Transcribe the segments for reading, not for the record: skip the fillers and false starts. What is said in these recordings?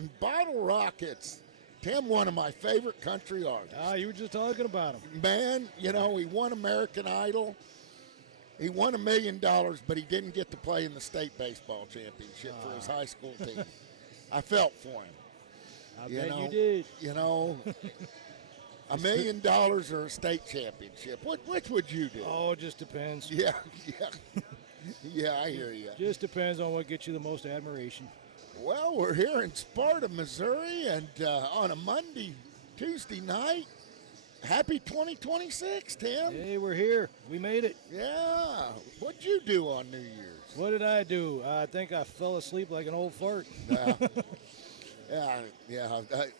And Bottle Rockets, Tim, one of my favorite country artists. You were just talking about him. Man, he won American Idol. He won $1 million, but he didn't get to play in the state baseball championship for his high school team. I felt for him. I bet you did. $1 million or a state championship. Which would you do? Oh, it just depends. Yeah. Yeah, I hear you. Just depends on what gets you the most admiration. Well, we're here in Sparta, Missouri, and on a Tuesday night. Happy 2026, Tim. Hey, we're here. We made it. Yeah. What'd you do on New Year's? What did I do? I think I fell asleep like an old fart. Yeah.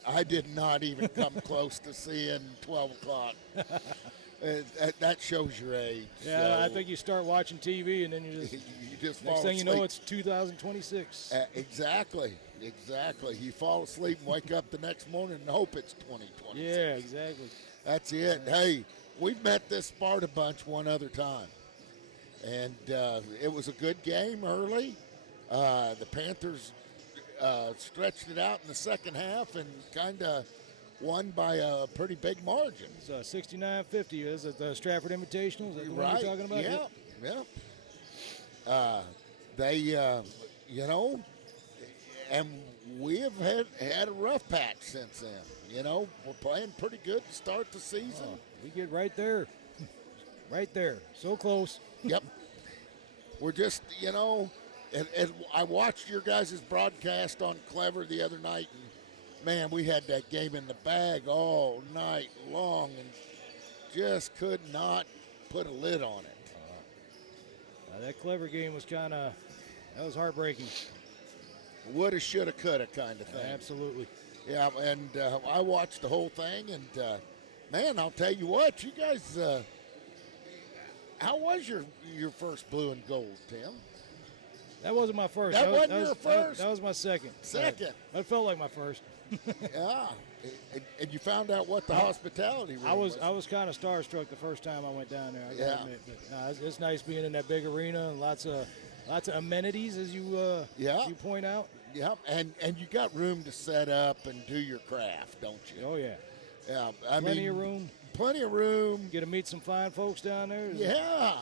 I did not even come close to seeing 12 o'clock. That shows your age. Yeah, so I think you start watching TV and then you just fall next thing asleep. you know, it's 2026. Exactly. You fall asleep and wake up the next morning and hope it's 2026. Yeah, exactly. That's it. Hey, we've met this Sparta bunch one other time, and it was a good game early. The Panthers stretched it out in the second half and kind of won by a pretty big margin. It's 69-50. Is it the Stratford Invitational? Is that the one Right. you're talking about? Yeah. They, and we have had a rough patch since then. We're playing pretty good to start the season. We get right there. Right there. So close. Yep. We're just, and I watched your guys' broadcast on Clever the other night, and, man, we had that game in the bag all night long and just could not put a lid on it. That Clever game was that was heartbreaking. Woulda, shoulda, coulda kind of thing. Absolutely. Yeah, and I watched the whole thing, and, man, I'll tell you what, you guys, how was your first blue and gold, Tim? That wasn't my first. That wasn't your first? That was my second. Second. That felt like my first. Yeah. And you found out what the hospitality room was. I was kind of starstruck the first time I went down there. I gotta admit. But, it's nice being in that big arena and lots of amenities, as you point out. Yeah, and you got room to set up and do your craft, don't you? Oh, yeah. Yeah, Plenty of room. Plenty of room. Get to meet some fine folks down there. Yeah.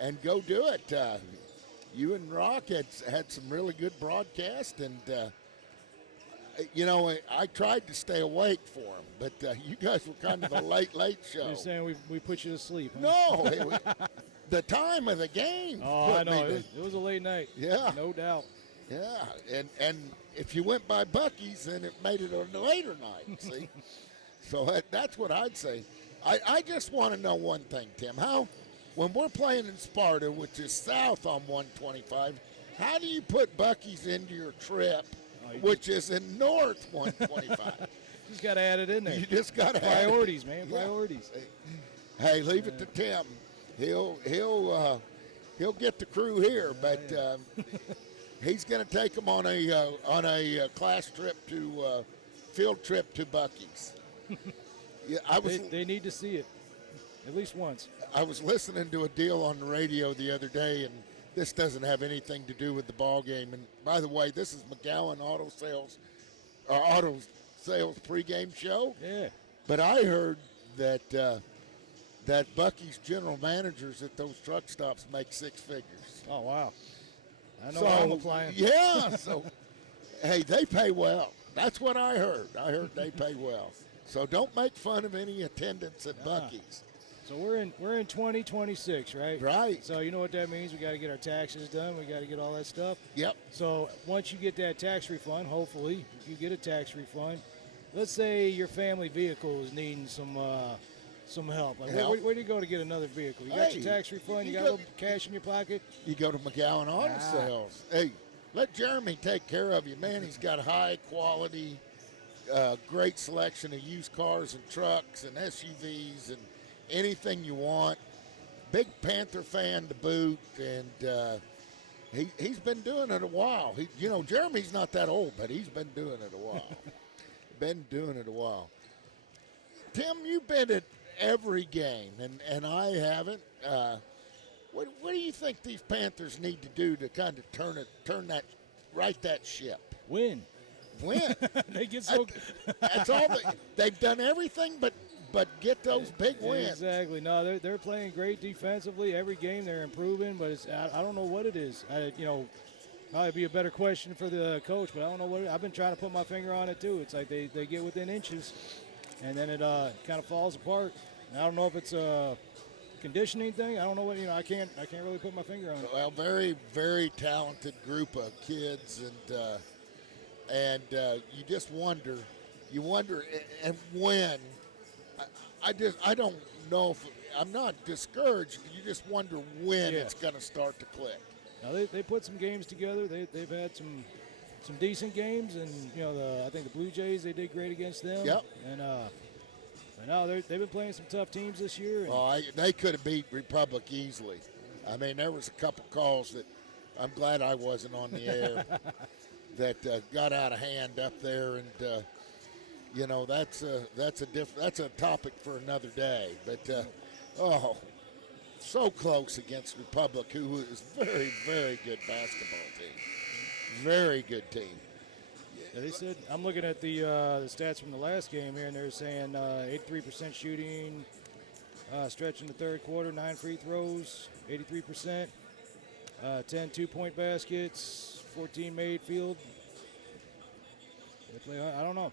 And go do it. You and Rock had some really good broadcasts, and I tried to stay awake for them, but you guys were kind of a late show. You're saying we put you to sleep? Huh? No, the time of the game. Oh, I know. It was a late night. Yeah, no doubt. Yeah, and if you went by Buc-ee's, then it made it a later night. See, so that's what I'd say. I just want to know one thing, Tim. When we're playing in Sparta, which is south on 125, how do you put Buc-ee's into your trip, which is in north 125? Just got to add it in there. You just got to priorities, man. Priorities. Hey, leave it to Tim. He'll get the crew here, but he's going to take them on a class trip field trip to Buc-ee's. Yeah, they need to see it at least once. I was listening to a deal on the radio the other day, and this doesn't have anything to do with the ball game. And by the way, this is McGowan Auto Sales pregame show. Yeah. But I heard that Buc-ee's general managers at those truck stops make six figures. Oh wow! I know I'm applying. Yeah. So, hey, they pay well. That's what I heard. I heard they pay well. So don't make fun of any attendance at Buc-ee's. So we're in 2026, right? Right. So you know what that means? We got to get our taxes done. We got to get all that stuff. Yep. So once you get that tax refund, hopefully, if you get a tax refund, let's say your family vehicle is needing some help. Like where do you go to get another vehicle? You got your tax refund. You got a little cash in your pocket. You go to McGowan Auto Sales. Hey, let Jeremy take care of you, man. He's got a high quality, great selection of used cars and trucks and SUVs and anything you want. Big Panther fan to boot, and he's been doing it a while. Jeremy's not that old, but he's been doing it a while. Tim, you've been at every game, and I haven't. What do you think these Panthers need to do to kind of turn that right that ship? Win. They get so. That's all. They've done everything but get those big wins. Exactly. No, they're playing great defensively. Every game they're improving, but I don't know what it is. Probably be a better question for the coach, but I don't know what I've been trying to put my finger on it too. It's like they get within inches, and then it kind of falls apart. And I don't know if it's a conditioning thing. I don't know what I can't really put my finger on it. Well, very, very talented group of kids, and you just wonder. You wonder, and when I don't know if I'm not discouraged. You just wonder when it's going to start to click. Now they put some games together. They've had some decent games, and I think the Blue Jays, they did great against them. Yep. And now they've been playing some tough teams this year. They could have beat Republic easily. I mean, there was a couple calls that I'm glad I wasn't on the air that got out of hand up there, and that's a topic for another day. But so close against Republic, who is very, very good basketball team. Very good team. Yeah, they said, I'm looking at the stats from the last game here, and they're saying 83% shooting, stretch in the third quarter, 9 free throws, 83%, 10 two-point baskets, 14 made field. They play, I don't know.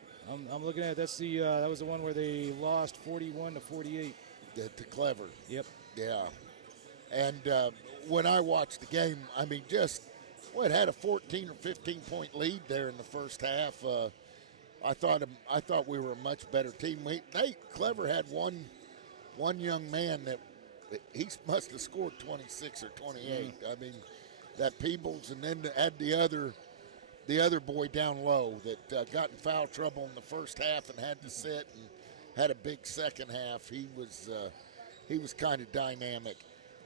I'm looking at that was the one where they lost 41-48. To Clever. Yep. Yeah. And when I watched the game, I mean, it had a 14 or 15 point lead there in the first half. I thought we were a much better team. Clever had one young man that he must have scored 26 or 28. I mean, that Peebles, and then add the other boy down low that got in foul trouble in the first half and had to sit and had a big second half. He was kind of dynamic.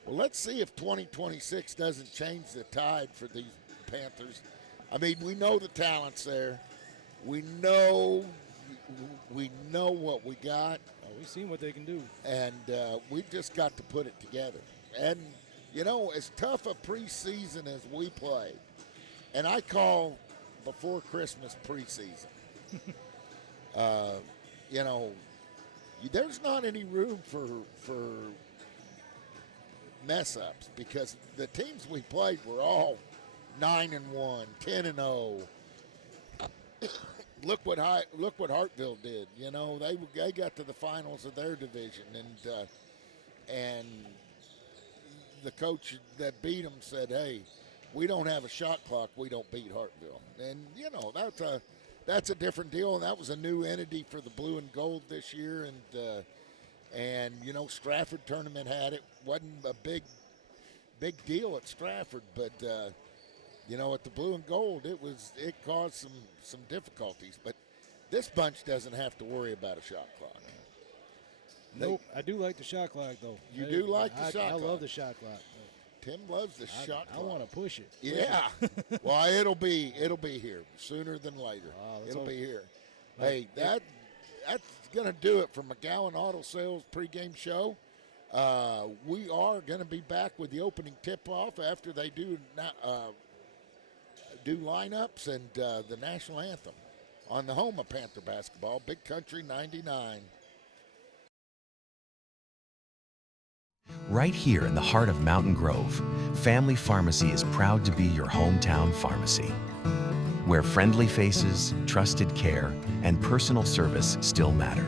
Well, let's see if 2026 doesn't change the tide for these Panthers. I mean, we know the talent's there. We know what we got. We've seen what they can do. And we've just got to put it together. And, as tough a preseason as we played, and I call before Christmas preseason, there's not any room for mess ups, because the teams we played were all 9-1, 10-0. Look what Hartville did. They got to the finals of their division, and the coach that beat them said, "Hey, we don't have a shot clock. We don't beat Hartville." And that's a different deal. And that was a new entity for the blue and gold this year. And Stratford tournament had it. Wasn't a big deal at Stratford, but at the blue and gold, it caused some difficulties. But this bunch doesn't have to worry about a shot clock. Nope. I do like the shot clock, though. You do like the shot clock? I love the shot clock. Tim loves the shot clock. I want to push it. Yeah. Well, it'll be here sooner than later. It'll be here. Hey, that's going to do it for McGowan Auto Sales pregame show. We are going to be back with the opening tip-off after they do lineups and the national anthem on the home of Panther basketball, Big Country 99. Right here in the heart of Mountain Grove, Family Pharmacy is proud to be your hometown pharmacy, where friendly faces, trusted care, and personal service still matter.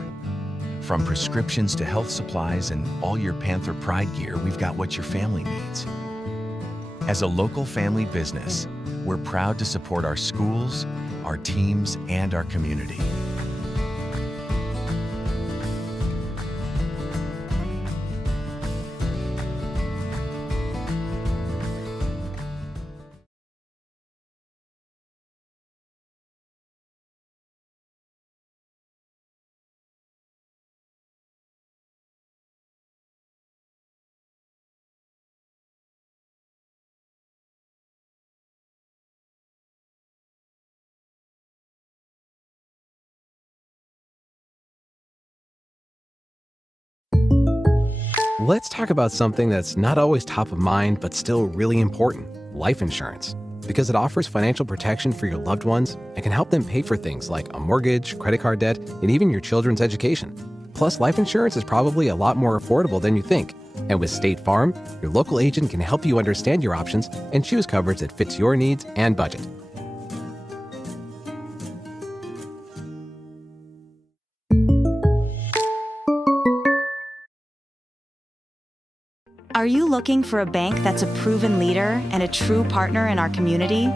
From prescriptions to health supplies and all your Panther Pride gear, we've got what your family needs. As a local family business, we're proud to support our schools, our teams, and our community. Let's talk about something that's not always top of mind, but still really important: life insurance. because it offers financial protection for your loved ones and can help them pay for things like a mortgage, credit card debt, and even your children's education. Plus, life insurance is probably a lot more affordable than you think. And with State Farm, your local agent can help you understand your options and choose coverage that fits your needs and budget. Are you looking for a bank that's a proven leader and a true partner in our community?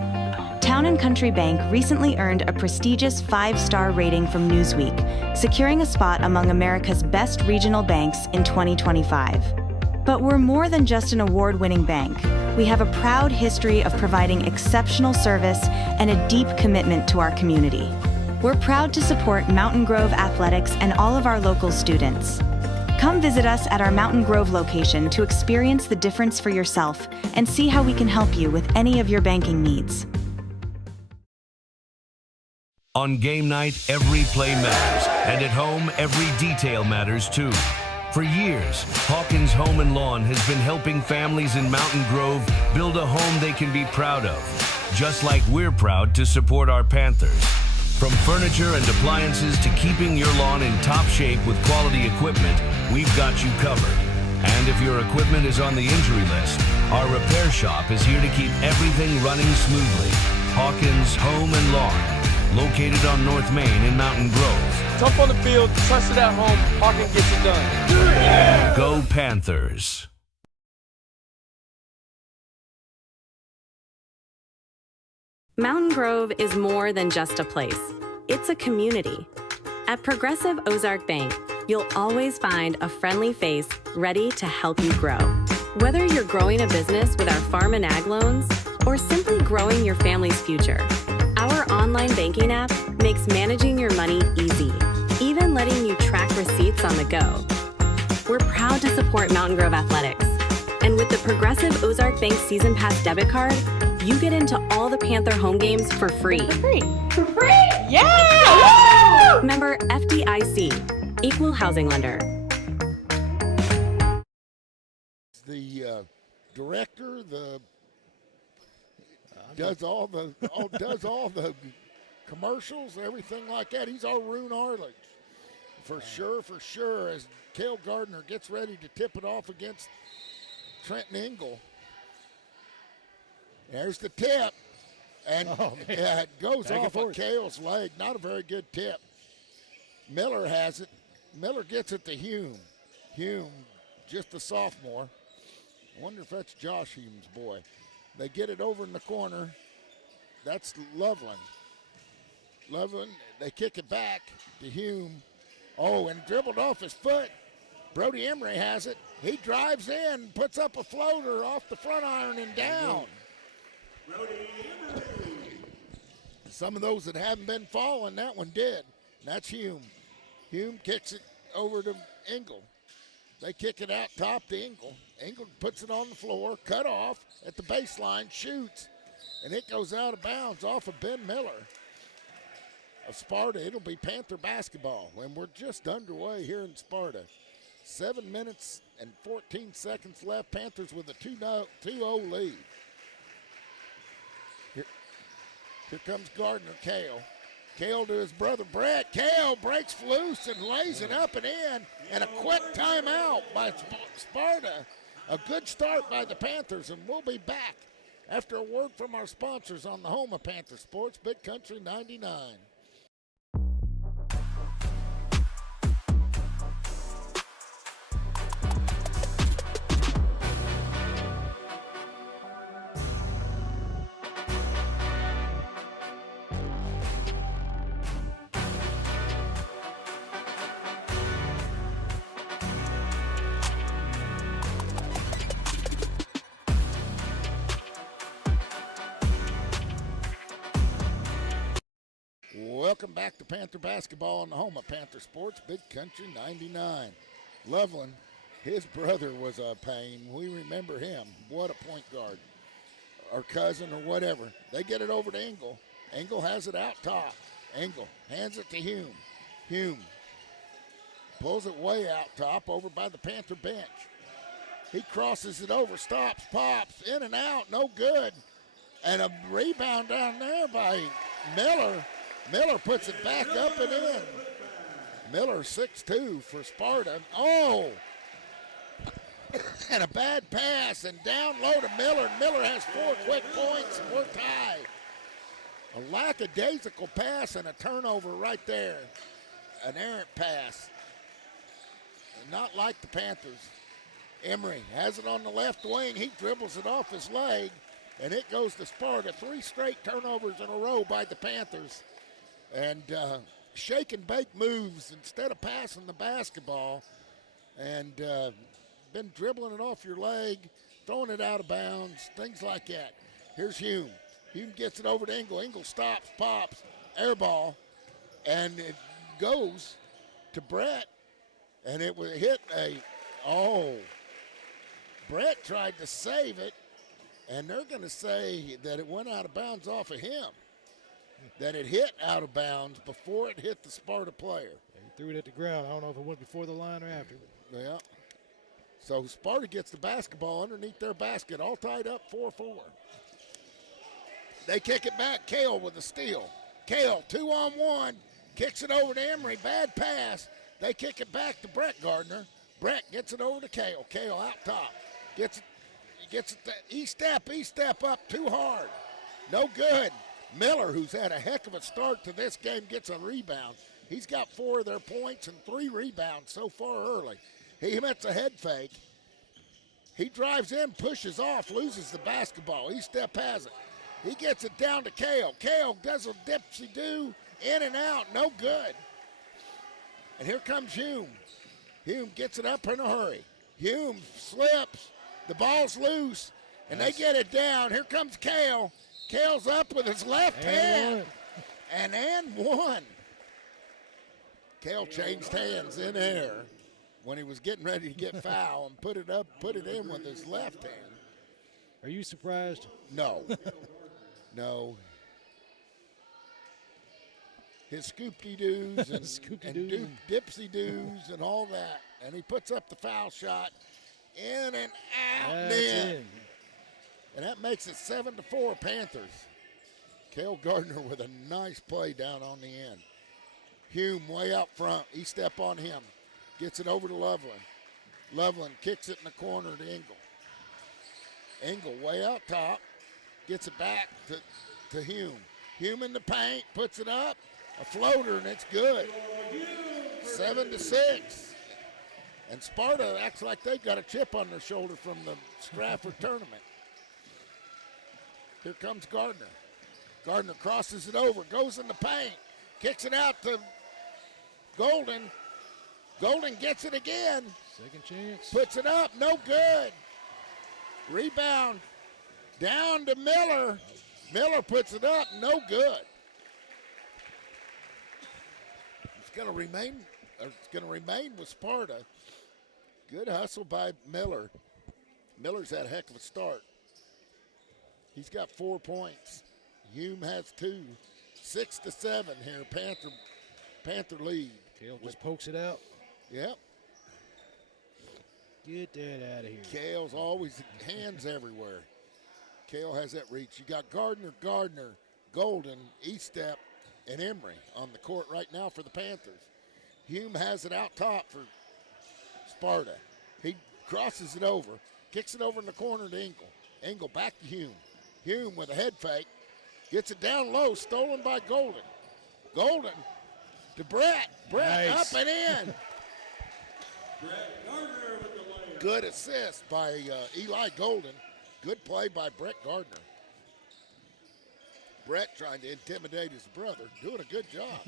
Town & Country Bank recently earned a prestigious 5-star rating from Newsweek, securing a spot among America's best regional banks in 2025. But we're more than just an award-winning bank. We have a proud history of providing exceptional service and a deep commitment to our community. We're proud to support Mountain Grove Athletics and all of our local students. Come visit us at our Mountain Grove location to experience the difference for yourself and see how we can help you with any of your banking needs. On game night, every play matters, and at home, every detail matters too. For years, Hawkins Home and Lawn has been helping families in Mountain Grove build a home they can be proud of, just like we're proud to support our Panthers. From furniture and appliances to keeping your lawn in top shape with quality equipment, we've got you covered. And if your equipment is on the injury list, our repair shop is here to keep everything running smoothly. Hawkins Home and Lawn, located on North Main in Mountain Grove. Jump on the field, trust it at home, Hawkins gets it done. Yeah! Go Panthers. Mountain Grove is more than just a place. It's a community. At Progressive Ozark Bank, you'll always find a friendly face ready to help you grow. Whether you're growing a business with our farm and ag loans or simply growing your family's future, our online banking app makes managing your money easy, even letting you track receipts on the go. We're proud to support Mountain Grove Athletics. And with the Progressive Ozark Bank Season Pass debit card, you get into all the Panther home games for free. For free? Yeah! Woo! Member FDIC, Equal Housing Lender. The director, does all the commercials, everything like that. He's our Roone Arledge. For sure, as Cale Gardner gets ready to tip it off against Trenton Ingle. There's the tip, and it goes Back off of Cale's leg. Not a very good tip. Miller has it. Miller gets it to Hume. Hume, just a sophomore. I wonder if that's Josh Hume's boy. They get it over in the corner. That's Loveland. They kick it back to Hume. Oh, and dribbled off his foot. Brody Emery has it. He drives in, puts up a floater off the front iron and down. Some of those that haven't been falling, that one did. And that's Hume. Hume kicks it over to Ingle. They kick it out top to Ingle. Ingle puts it on the floor, cut off at the baseline, shoots, and it goes out of bounds off of Ben Miller of Sparta. It'll be Panther basketball, and we're just underway here in Sparta. 7 minutes and 14 seconds left. Panthers with a 2-0 lead. Here comes Gardner, Cale. Cale to his brother Brett. Cale breaks loose and lays it up and in. And a quick timeout by Sparta. A good start by the Panthers, and we'll be back after a word from our sponsors on the home of Panther Sports, Big Country 99. Welcome back to Panther basketball on the home of Panther Sports, Big Country 99. Loveland, his brother was a pain. We remember him. What a point guard. Or cousin or whatever. They get it over to Ingle. Ingle has it out top. Ingle hands it to Hume. Hume pulls it way out top over by the Panther bench. He crosses it over, stops, pops, in and out, no good. And a rebound down there by Miller. Miller puts it back up and in. Miller 6'2" for Sparta. Oh! And a bad pass, and down low to Miller. Miller has 4 quick points, and we're tied. A lackadaisical pass and a turnover right there. An errant pass. Not like the Panthers. Emery has it on the left wing. He dribbles it off his leg, and it goes to Sparta. 3 straight turnovers in a row by the Panthers. And shake and bake moves instead of passing the basketball. And been dribbling it off your leg, throwing it out of bounds, things like that. Here's Hume. Hume gets it over to Engel. Engel stops, pops, air ball, and it goes to Brett, and it was hit Brett tried to save it, and they're going to say that it went out of bounds off of him, that it hit out of bounds before it hit the Sparta player. Yeah, he threw it at the ground. I don't know if it went before the line or after. Yeah. So Sparta gets the basketball underneath their basket, all tied up 4-4. They kick it back. Kale with a steal. Kale 2-on-1, kicks it over to Emery. Bad pass. They kick it back to Brett Gardner. Brett gets it over to Kale. Kale out top. Gets it E-step up too hard. No good. Miller, who's had a heck of a start to this game, gets a rebound. He's got 4 of their points and 3 rebounds so far early. He hits a head fake. He drives in, pushes off, loses the basketball. E-step has it. He gets it down to Kale. Kale does a dipsy-do, in and out, no good. And here comes Hume. Hume gets it up in a hurry. Hume slips. The ball's loose, and they get it down. Here comes Kale. Kale's up with his left hand. And one. Kale changed hands in air when he was getting ready to get foul and put it in with his left hand. Are you surprised? No. No. His scoop-de-doos and dipsy-doos and all that. And he puts up the foul shot. In and out and in. And that makes it 7-4 Panthers. Cale Gardner with a nice play down on the end. Hume way out front. He step on him. Gets it over to Loveland. Loveland kicks it in the corner to Engel. Engel way out top. Gets it back to Hume. Hume in the paint. Puts it up. A floater, and it's good. 7-6. And Sparta acts like they've got a chip on their shoulder from the Stratford tournament. Here comes Gardner. Gardner crosses it over, goes in the paint, kicks it out to Golden. Golden gets it again. Second chance. Puts it up, no good. Rebound down to Miller. Miller puts it up, no good. It's going to remain with Sparta. Good hustle by Miller. Miller's had a heck of a start. He's got 4 points. Hume has 2. 6-7 here. Panther lead. Kale just pokes it out. Yep. Get that out of here. Kale's always hands everywhere. Kale has that reach. You got Gardner, Golden, E-step, and Emery on the court right now for the Panthers. Hume has it out top for Sparta. He crosses it over, kicks it over in the corner to Engel. Engel back to Hume. Hume with a head fake, gets it down low, stolen by Golden. Golden to Brett. Brett nice. Up and in. Good assist by Eli Golden. Good play by Brett Gardner. Brett trying to intimidate his brother, doing a good job.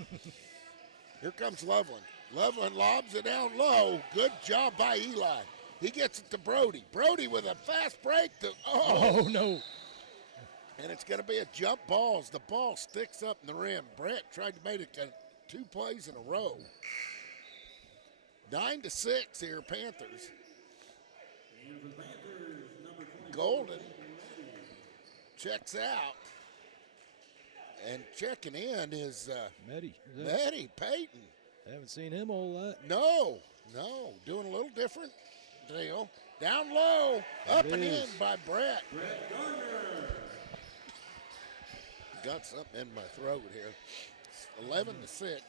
Here comes Loveland. Loveland lobs it down low. Good job by Eli. He gets it to Brody. Brody with a fast break. Oh, no. And it's going to be a jump ball as the ball sticks up in the rim. Brett tried to make it 2 plays in a row. 9-6 here, Panthers. Golden checks out. And checking in is Meddy Payton. Haven't seen him a whole lot. No. Doing a little different deal. Down low, up and in by Brett. got something in my throat here. 11-6.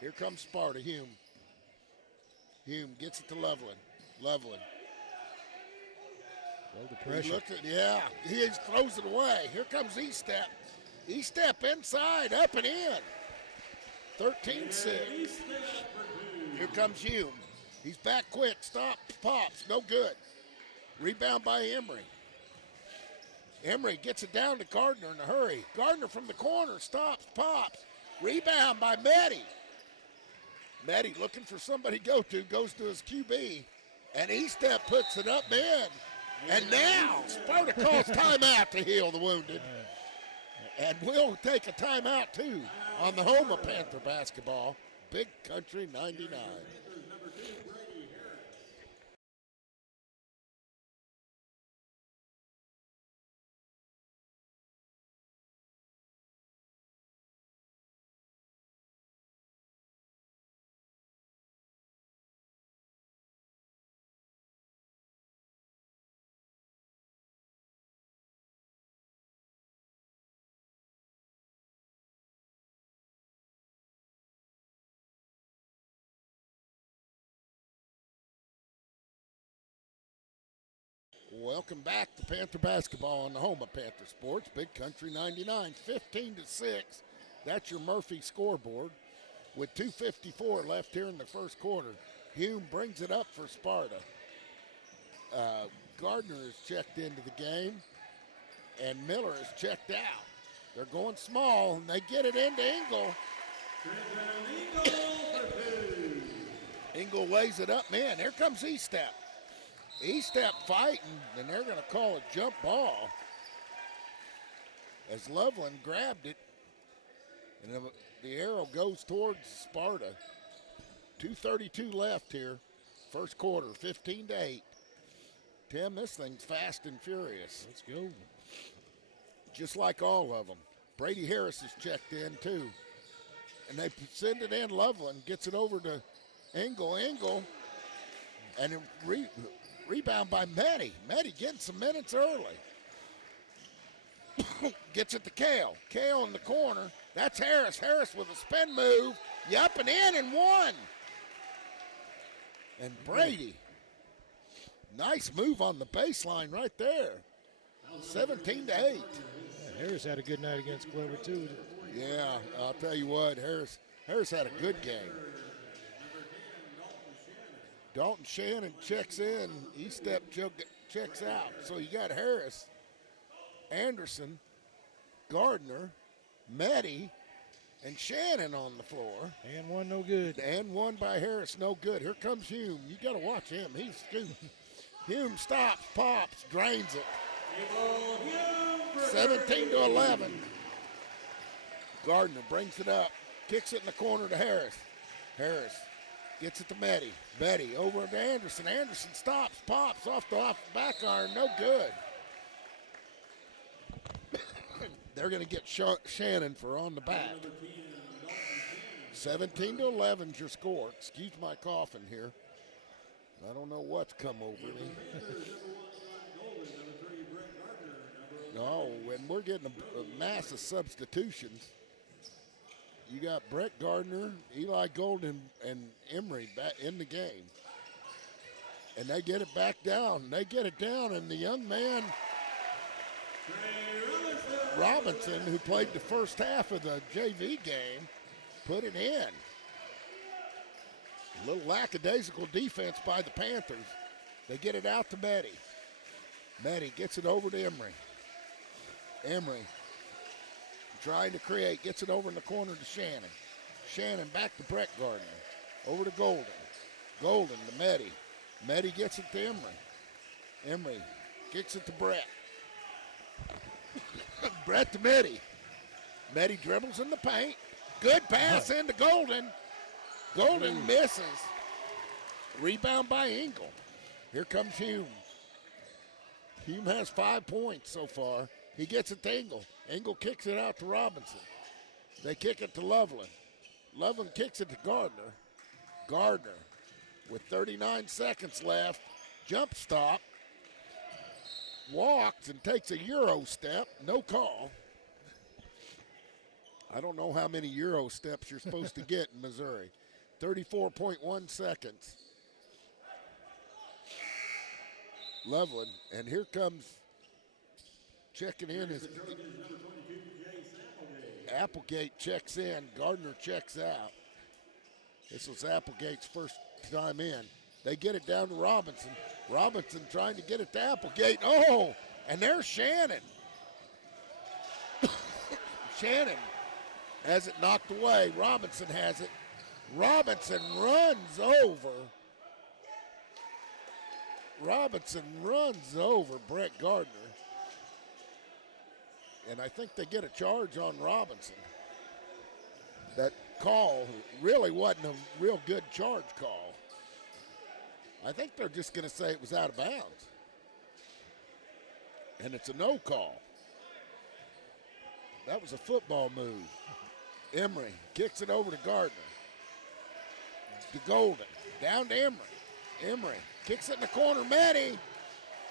Here comes Sparta. Hume gets it to Loveland. The pressure. He throws it away. Here comes E-Step. E-Step inside, up and in. 13-6. Here comes Hume. He's back quick. Stop, pops. No good. Rebound by Emery. Emery gets it down to Gardner in a hurry. Gardner from the corner. Stops, pops. Rebound by Meddy. Meddy looking for somebody to go to. Goes to his QB. And E-Step puts it up in. And now Sparta calls timeout to heal the wounded. And we'll take a timeout, too, on the home of Panther basketball. Big Country 99. Welcome back to Panther basketball on the home of Panther sports. Big Country 99, 15-6. That's your Murphy scoreboard. With 2:54 left here in the first quarter, Hume brings it up for Sparta. Gardner is checked into the game, and Miller is checked out. They're going small, and they get it into Engel. Engel lays it up, man. Here comes E-Step. E-Step fighting, and they're going to call a jump ball as Loveland grabbed it, and the arrow goes towards Sparta. 2:32 left here, first quarter, 15-8. Tim, this thing's fast and furious. Let's go. Just like all of them. Brady Harris is checked in, too. And they send it in. Loveland gets it over to Engel, and it rebound by Meddy. Meddy getting some minutes early. Gets it to Kale. Kale in the corner. That's Harris. Harris with a spin move. Up and in and one. And Brady. Nice move on the baseline right there. 17-8. Yeah, Harris had a good night against Clever, too. Yeah, I'll tell you what. Harris had a good game. Dalton Shannon checks in. E-Step checks out. So you got Harris, Anderson, Gardner, Meddy, and Shannon on the floor. And one no good. And one by Harris, no good. Here comes Hume. You got to watch him. He's shooting. Hume stops, pops, drains it. 17-11. Gardner brings it up, kicks it in the corner to Harris. Harris gets it to Meddy. Meddy over to Anderson. Anderson stops, pops off the back iron, no good. They're going to get Shannon for on the back. 17-11 is your score. Excuse my coughing here. I don't know what's come over me. No, and we're getting a mass of substitutions. You got Brett Gardner, Eli Golden, and Emery back in the game. And they get it back down. They get it down, and the young man, Robinson, who played the first half of the JV game, put it in. A little lackadaisical defense by the Panthers. They get it out to Meddy. Meddy gets it over to Emery. Emery trying to create, gets it over in the corner to Shannon. Shannon back to Brett Gardner. Over to Golden. Golden to Meddy. Meddy gets it to Emery. Emery kicks it to Brett. Brett to Meddy. Meddy dribbles in the paint. Good pass into Golden. Golden misses. Rebound by Engel. Here comes Hume. Hume has 5 points so far. He gets it to Engel. Engel kicks it out to Robinson. They kick it to Loveland. Loveland kicks it to Gardner. Gardner with 39 seconds left. Jump stop. Walks and takes a Euro step. No call. I don't know how many Euro steps you're supposed to get in Missouri. 34.1 seconds. Loveland, and here comes checking in as Applegate checks in. Gardner checks out. This was Applegate's first time in. They get it down to Robinson. Robinson trying to get it to Applegate. Oh, and there's Shannon. Shannon has it knocked away. Robinson has it. Robinson runs over. Brett Gardner. And I think they get a charge on Robinson. That call really wasn't a real good charge call. I think they're just going to say it was out of bounds. And it's a no call. That was a football move. Emery kicks it over to Gardner. To Golden. Down to Emery. Emery kicks it in the corner. Maddie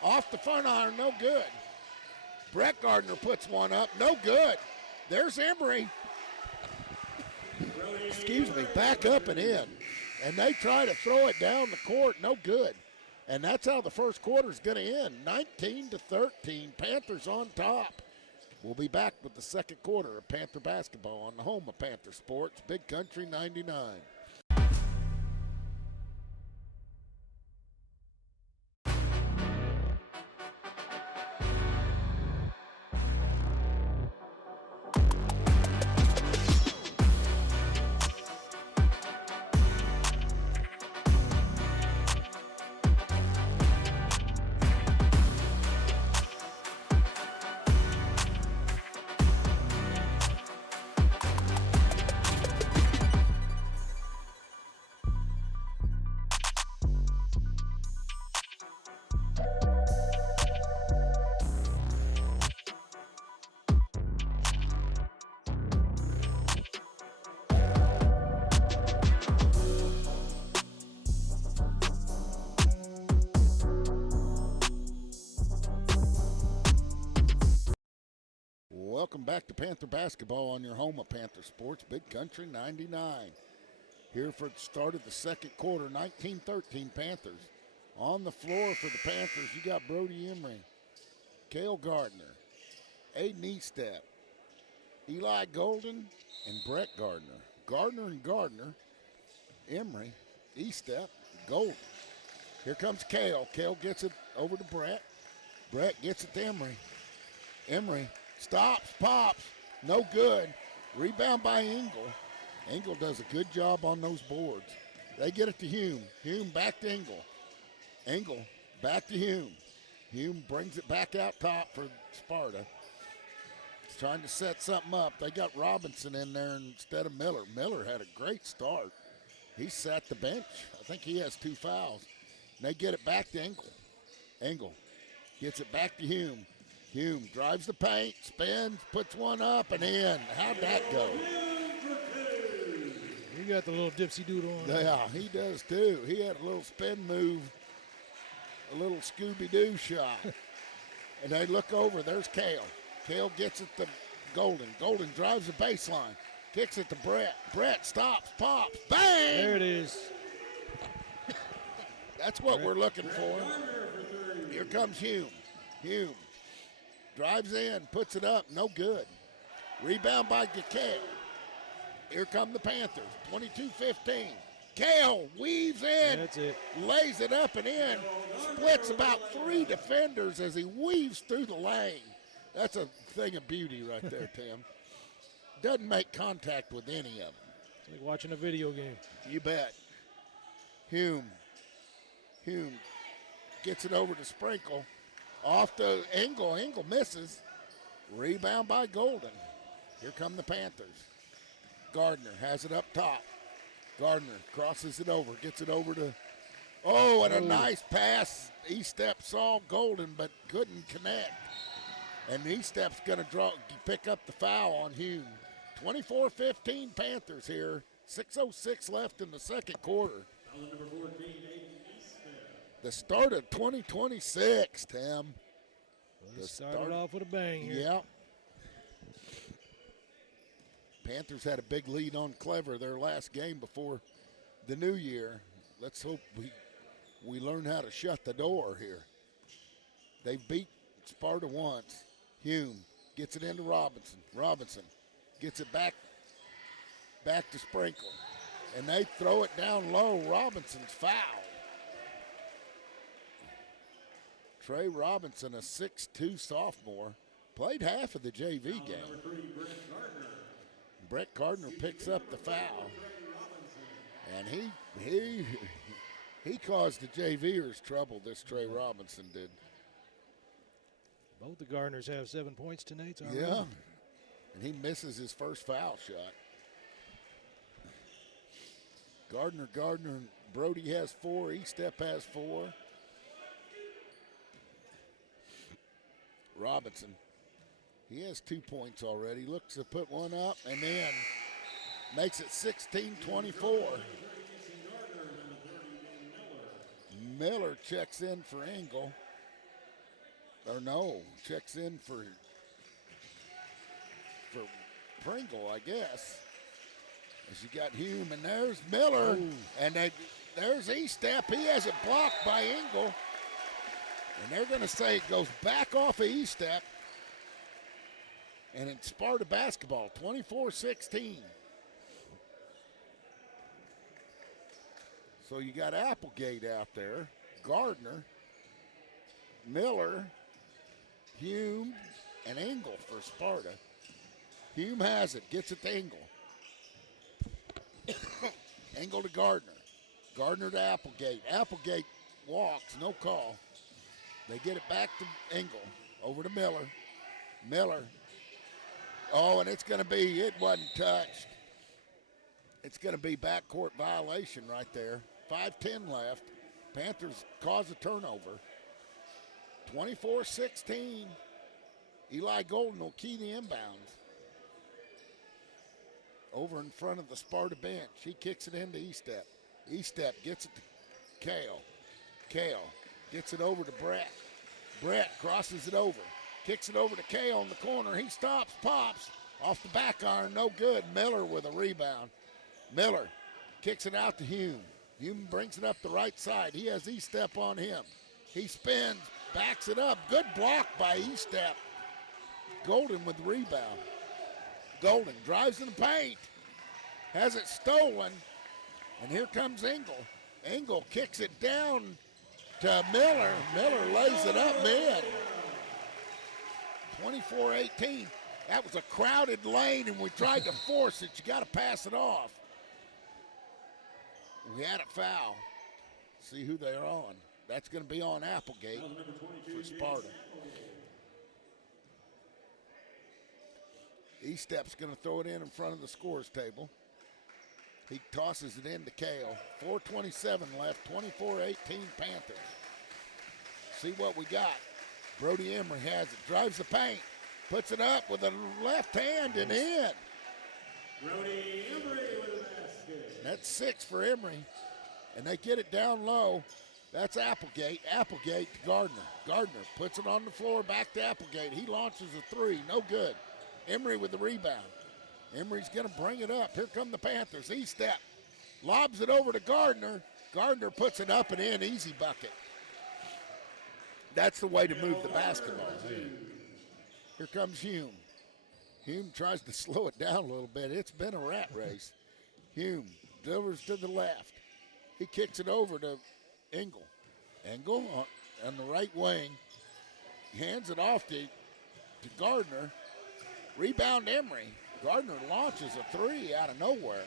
off the front iron. No good. Brett Gardner puts one up. No good. There's Emery. Back up and in. And they try to throw it down the court. No good. And that's how the first quarter's going to end. 19-13. Panthers on top. We'll be back with the second quarter of Panther basketball on the home of Panther Sports, Big Country 99. Welcome back to Panther basketball on your home of Panther Sports, Big Country 99. Here for the start of the second quarter, 19-13 Panthers. On the floor for the Panthers, you got Brody Emery, Cale Gardner, Aiden Estep, Eli Golden, and Brett Gardner. Gardner and Gardner, Emery, Estep, Golden. Here comes Cale. Cale gets it over to Brett. Brett gets it to Emery. Emery stops, pops, no good. Rebound by Engel. Engel does a good job on those boards. They get it to Hume. Hume back to Engel. Engel back to Hume. Hume brings it back out top for Sparta. He's trying to set something up. They got Robinson in there instead of Miller. Miller had a great start. He sat the bench. I think he has 2 fouls. And they get it back to Engel. Engel gets it back to Hume. Hume drives the paint, spins, puts one up and in. How'd that go? He got the little dipsy doodle on. Yeah, he does too. He had a little spin move, a little Scooby-Doo shot. And they look over, there's Cale. Cale gets it to Golden. Golden drives the baseline, kicks it to Brett. Brett stops, pops, bang! There it is. That's what we're looking for. Here comes Hume. Hume drives in, puts it up, no good. Rebound by Cale. Here come the Panthers, 22-15. Cale weaves in, that's it. Lays it up and in, splits about 3 defenders as he weaves through the lane. That's a thing of beauty right there, Tim. Doesn't make contact with any of them. It's like watching a video game. You bet. Hume gets it over to Sprinkle. Off to Engel. Engel misses. Rebound by Golden. Here come the Panthers. Gardner has it up top. Gardner crosses it over. Gets it over to, and a nice pass. Estep saw Golden but couldn't connect. And Estep's going to pick up the foul on Hume. 24-15 Panthers here. 6:06 left in the second quarter. Number 14, the start of 2026, Tim. Well, started off with a bang here. Yeah. Panthers had a big lead on Clever their last game before the new year. Let's hope we learn how to shut the door here. They beat Sparta once. Hume gets it into Robinson. Robinson gets it back to Sprinkle. And they throw it down low. Robinson's fouled. Trey Robinson, a 6'2 sophomore, played half of the JV game. Brett Gardner picks up the foul. And he caused the JVers trouble, this Trey Robinson did. Both the Gardners have 7 points tonight. Yeah, and he misses his first foul shot. Gardner, Brody has 4. Estep has 4. Robinson, he has 2 points already. Looks to put one up and then makes it 16-24. Miller checks in for Engel. Or no, checks in for Pringle, I guess. As you got Hume, and there's Miller. Ooh. And there's E-Step. He has it blocked by Engel. And they're going to say it goes back off of E-Step. And it's Sparta basketball, 24-16. So you got Applegate out there, Gardner, Miller, Hume, and Engel for Sparta. Hume has it, gets it to Engel. Engel to Gardner. Gardner to Applegate. Applegate walks, no call. They get it back to Engel. Over to Miller. Miller. Oh, and it's going to be, it wasn't touched. It's going to be backcourt violation right there. 5:10 left. Panthers cause a turnover. 24-16. Eli Golden will key the inbounds. Over in front of the Sparta bench. He kicks it into E-Step. E-Step gets it to Kale. Kale gets it over to Brett. Brett crosses it over. Kicks it over to Kale in the corner. He stops, pops. Off the back iron, no good. Miller with a rebound. Miller kicks it out to Hume. Hume brings it up the right side. He has E-Step on him. He spins, backs it up. Good block by E-Step. Golden with the rebound. Golden drives in the paint. Has it stolen. And here comes Engel. Engel kicks it down to Miller. Miller lays it up mid. 24-18. That was a crowded lane, and we tried to force it. You got to pass it off. We had a foul. See who they're on. That's going to be on Applegate for Sparta. E-Step's going to throw it in front of the scores table. He tosses it into Kale. 4:27 left, 24-18 Panthers. See what we got. Brody Emery has it, drives the paint, puts it up with a left hand and in. Brody Emery with a basket. That's 6 for Emery, and they get it down low. That's Applegate. Applegate to Gardner. Gardner puts it on the floor, back to Applegate. He launches a 3, no good. Emery with the rebound. Emery's going to bring it up. Here come the Panthers. E-Step lobs it over to Gardner. Gardner puts it up and in, easy bucket. That's the way to move the basketball. Here comes Hume. Hume tries to slow it down a little bit. It's been a rat race. Hume delivers to the left. He kicks it over to Engel. Engel on the right wing. Hands it off to Gardner. Rebound Emery. Gardner launches a 3 out of nowhere.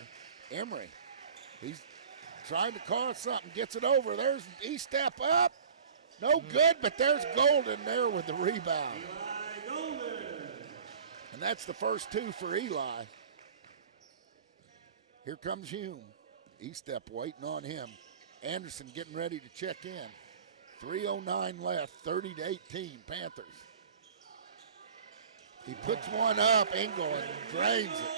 Emery, he's trying to cause something. Gets it over. There's E-Step up. No good, but there's Golden there with the rebound. And that's the first 2 for Eli. Here comes Hume. E-Step waiting on him. Anderson getting ready to check in. 3:09 left, 30-18 Panthers. He puts one up, Engel, and drains it.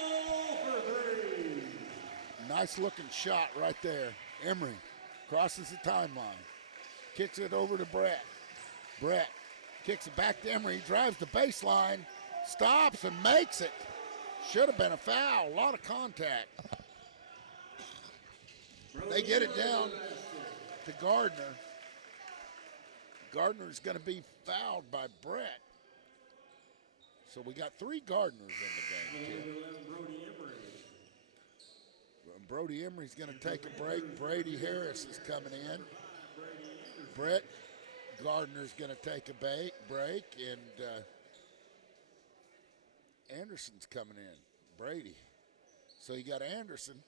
Nice looking shot right there. Emery crosses the timeline. Kicks it over to Brett. Brett kicks it back to Emery. He drives the baseline, stops and makes it. Should have been a foul. A lot of contact. They get it down to Gardner. Gardner's going to be fouled by Brett. So we got 3 Gardners in the game, kid. Brody Emery's going to take a break. Brady Harris is coming in. Brett Gardner's going to take a break, and Anderson's coming in. Brady. So you got Anderson,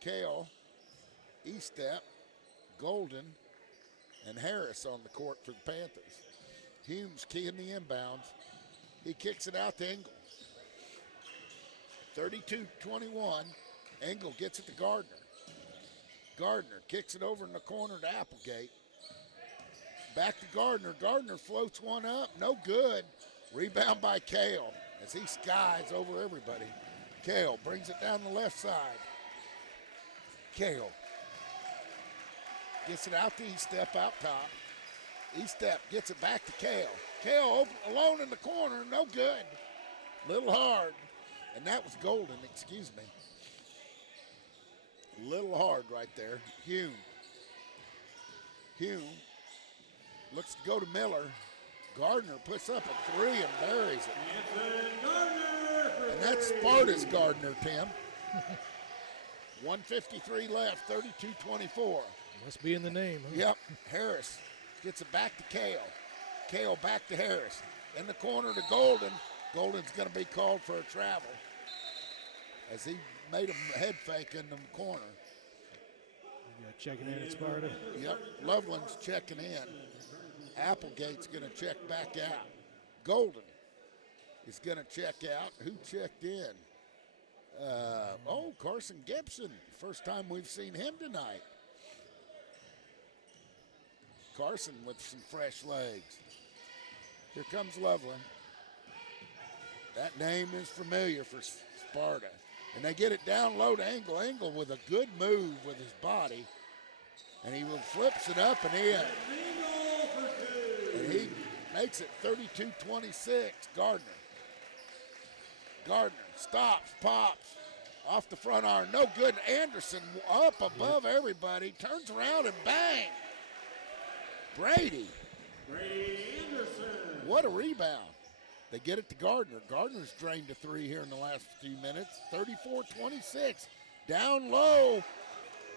Kale, Estep, Golden, and Harris on the court for the Panthers. Humes keying the inbounds. He kicks it out to Engel. 32-21. Engel gets it to Gardner. Gardner kicks it over in the corner to Applegate. Back to Gardner. Gardner floats one up. No good. Rebound by Kale as he skies over everybody. Kale brings it down the left side. Kale gets it out to Estep out top. Estep gets it back to Kale. Kale alone in the corner. No good. Little hard. And that was Golden, excuse me. Little hard right there. Hume looks to go to Miller. Gardner puts up a 3 and buries it. And that's Sparta's Gardner, Tim. 1:53 left, 32-24. Must be in the name, huh? Yep. Harris gets it back to Kale. Kale back to Harris. In the corner to Golden. Golden's going to be called for a travel as he made a head fake in the corner. Checking in at Sparta. Yep, Loveland's checking in. Applegate's going to check back out. Golden is going to check out. Who checked in? Carson Gibson. First time we've seen him tonight. Carson with some fresh legs. Here comes Loveland. That name is familiar for Sparta. And they get it down low to Engel. Engel with a good move with his body. And he flips it up and in. And he makes it 32-26. Gardner stops, pops, off the front arm. No good. Anderson up above everybody. Turns around and bang. Brady Anderson. What a rebound. They get it to Gardner. Gardner's drained a 3 here in the last few minutes. 34-26. Down low.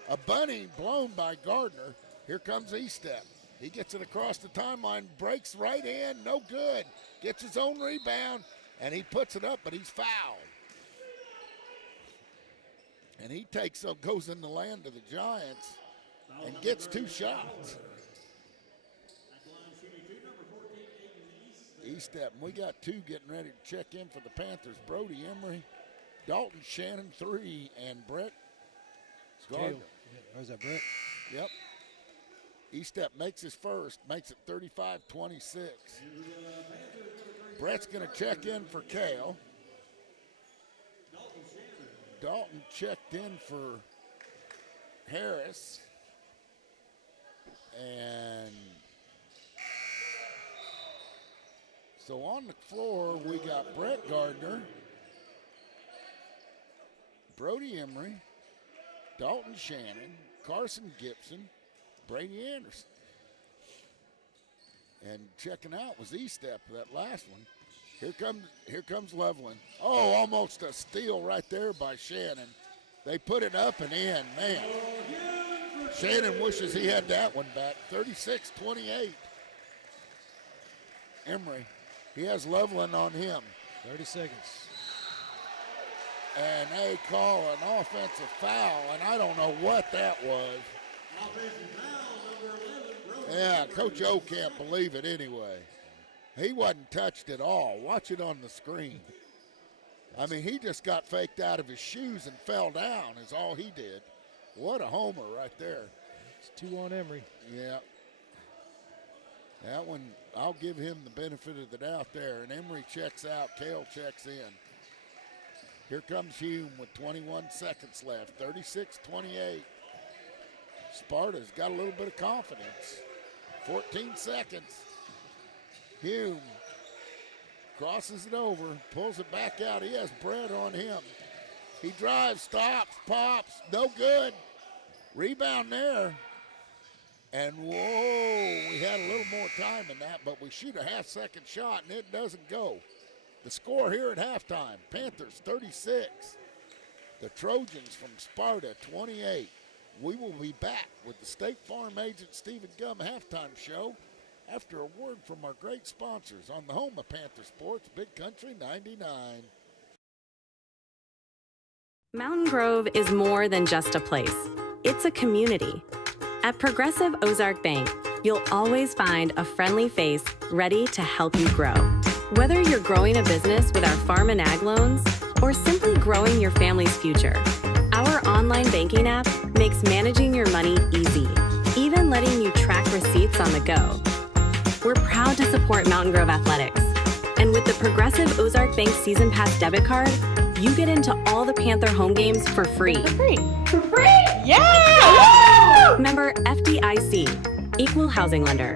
A bunny blown by Gardner. Here comes Estep. He gets it across the timeline. Breaks right in. No good. Gets his own rebound. And he puts it up, but he's fouled. And he goes in the land of the Giants and gets 2 shots. Estep, we got 2 getting ready to check in for the Panthers. Brody Emery, Dalton Shannon 3, and Brett Gardner. Where's that, Brett? Yep. Estep makes his first, makes it 35-26. Brett's going to check in for Kale. Dalton checked in for Harris. And so on the floor, we got Brett Gardner, Brody Emery, Dalton Shannon, Carson Gibson, Brady Anderson. And checking out was Estep, that last one. Here comes Loveland. Oh, almost a steal right there by Shannon. They put it up and in, man. Shannon wishes he had that one back. 36-28. Emery. He has Loveland on him. 30 seconds. And they call an offensive foul, and I don't know what that was. Offensive foul, number 11. Yeah, Coach O can't believe it anyway. He wasn't touched at all. Watch it on the screen. I mean, he just got faked out of his shoes and fell down is all he did. What a homer right there. It's 2 on Emery. Yeah. That one, I'll give him the benefit of the doubt there. And Emery checks out. Kale checks in. Here comes Hume with 21 seconds left. 36-28. Sparta's got a little bit of confidence. 14 seconds. Hume crosses it over, pulls it back out. He has Brett on him. He drives, stops, pops, no good. Rebound there. And whoa, we had a little more time in that, but we shoot a half-second shot, and it doesn't go. The score here at halftime, Panthers 36. The Trojans from Sparta 28. We will be back with the State Farm agent Stephen Gum halftime show after a word from our great sponsors on the home of Panther Sports, Big Country 99. Mountain Grove is more than just a place. It's a community. At Progressive Ozark Bank, you'll always find a friendly face ready to help you grow. Whether you're growing a business with our farm and ag loans or simply growing your family's future, our online banking app makes managing your money easy, even letting you track receipts on the go. We're proud to support Mountain Grove Athletics. And with the Progressive Ozark Bank Season Pass debit card, you get into all the Panther home games for free. For free? Yeah! Woo! Member FDIC, Equal Housing Lender.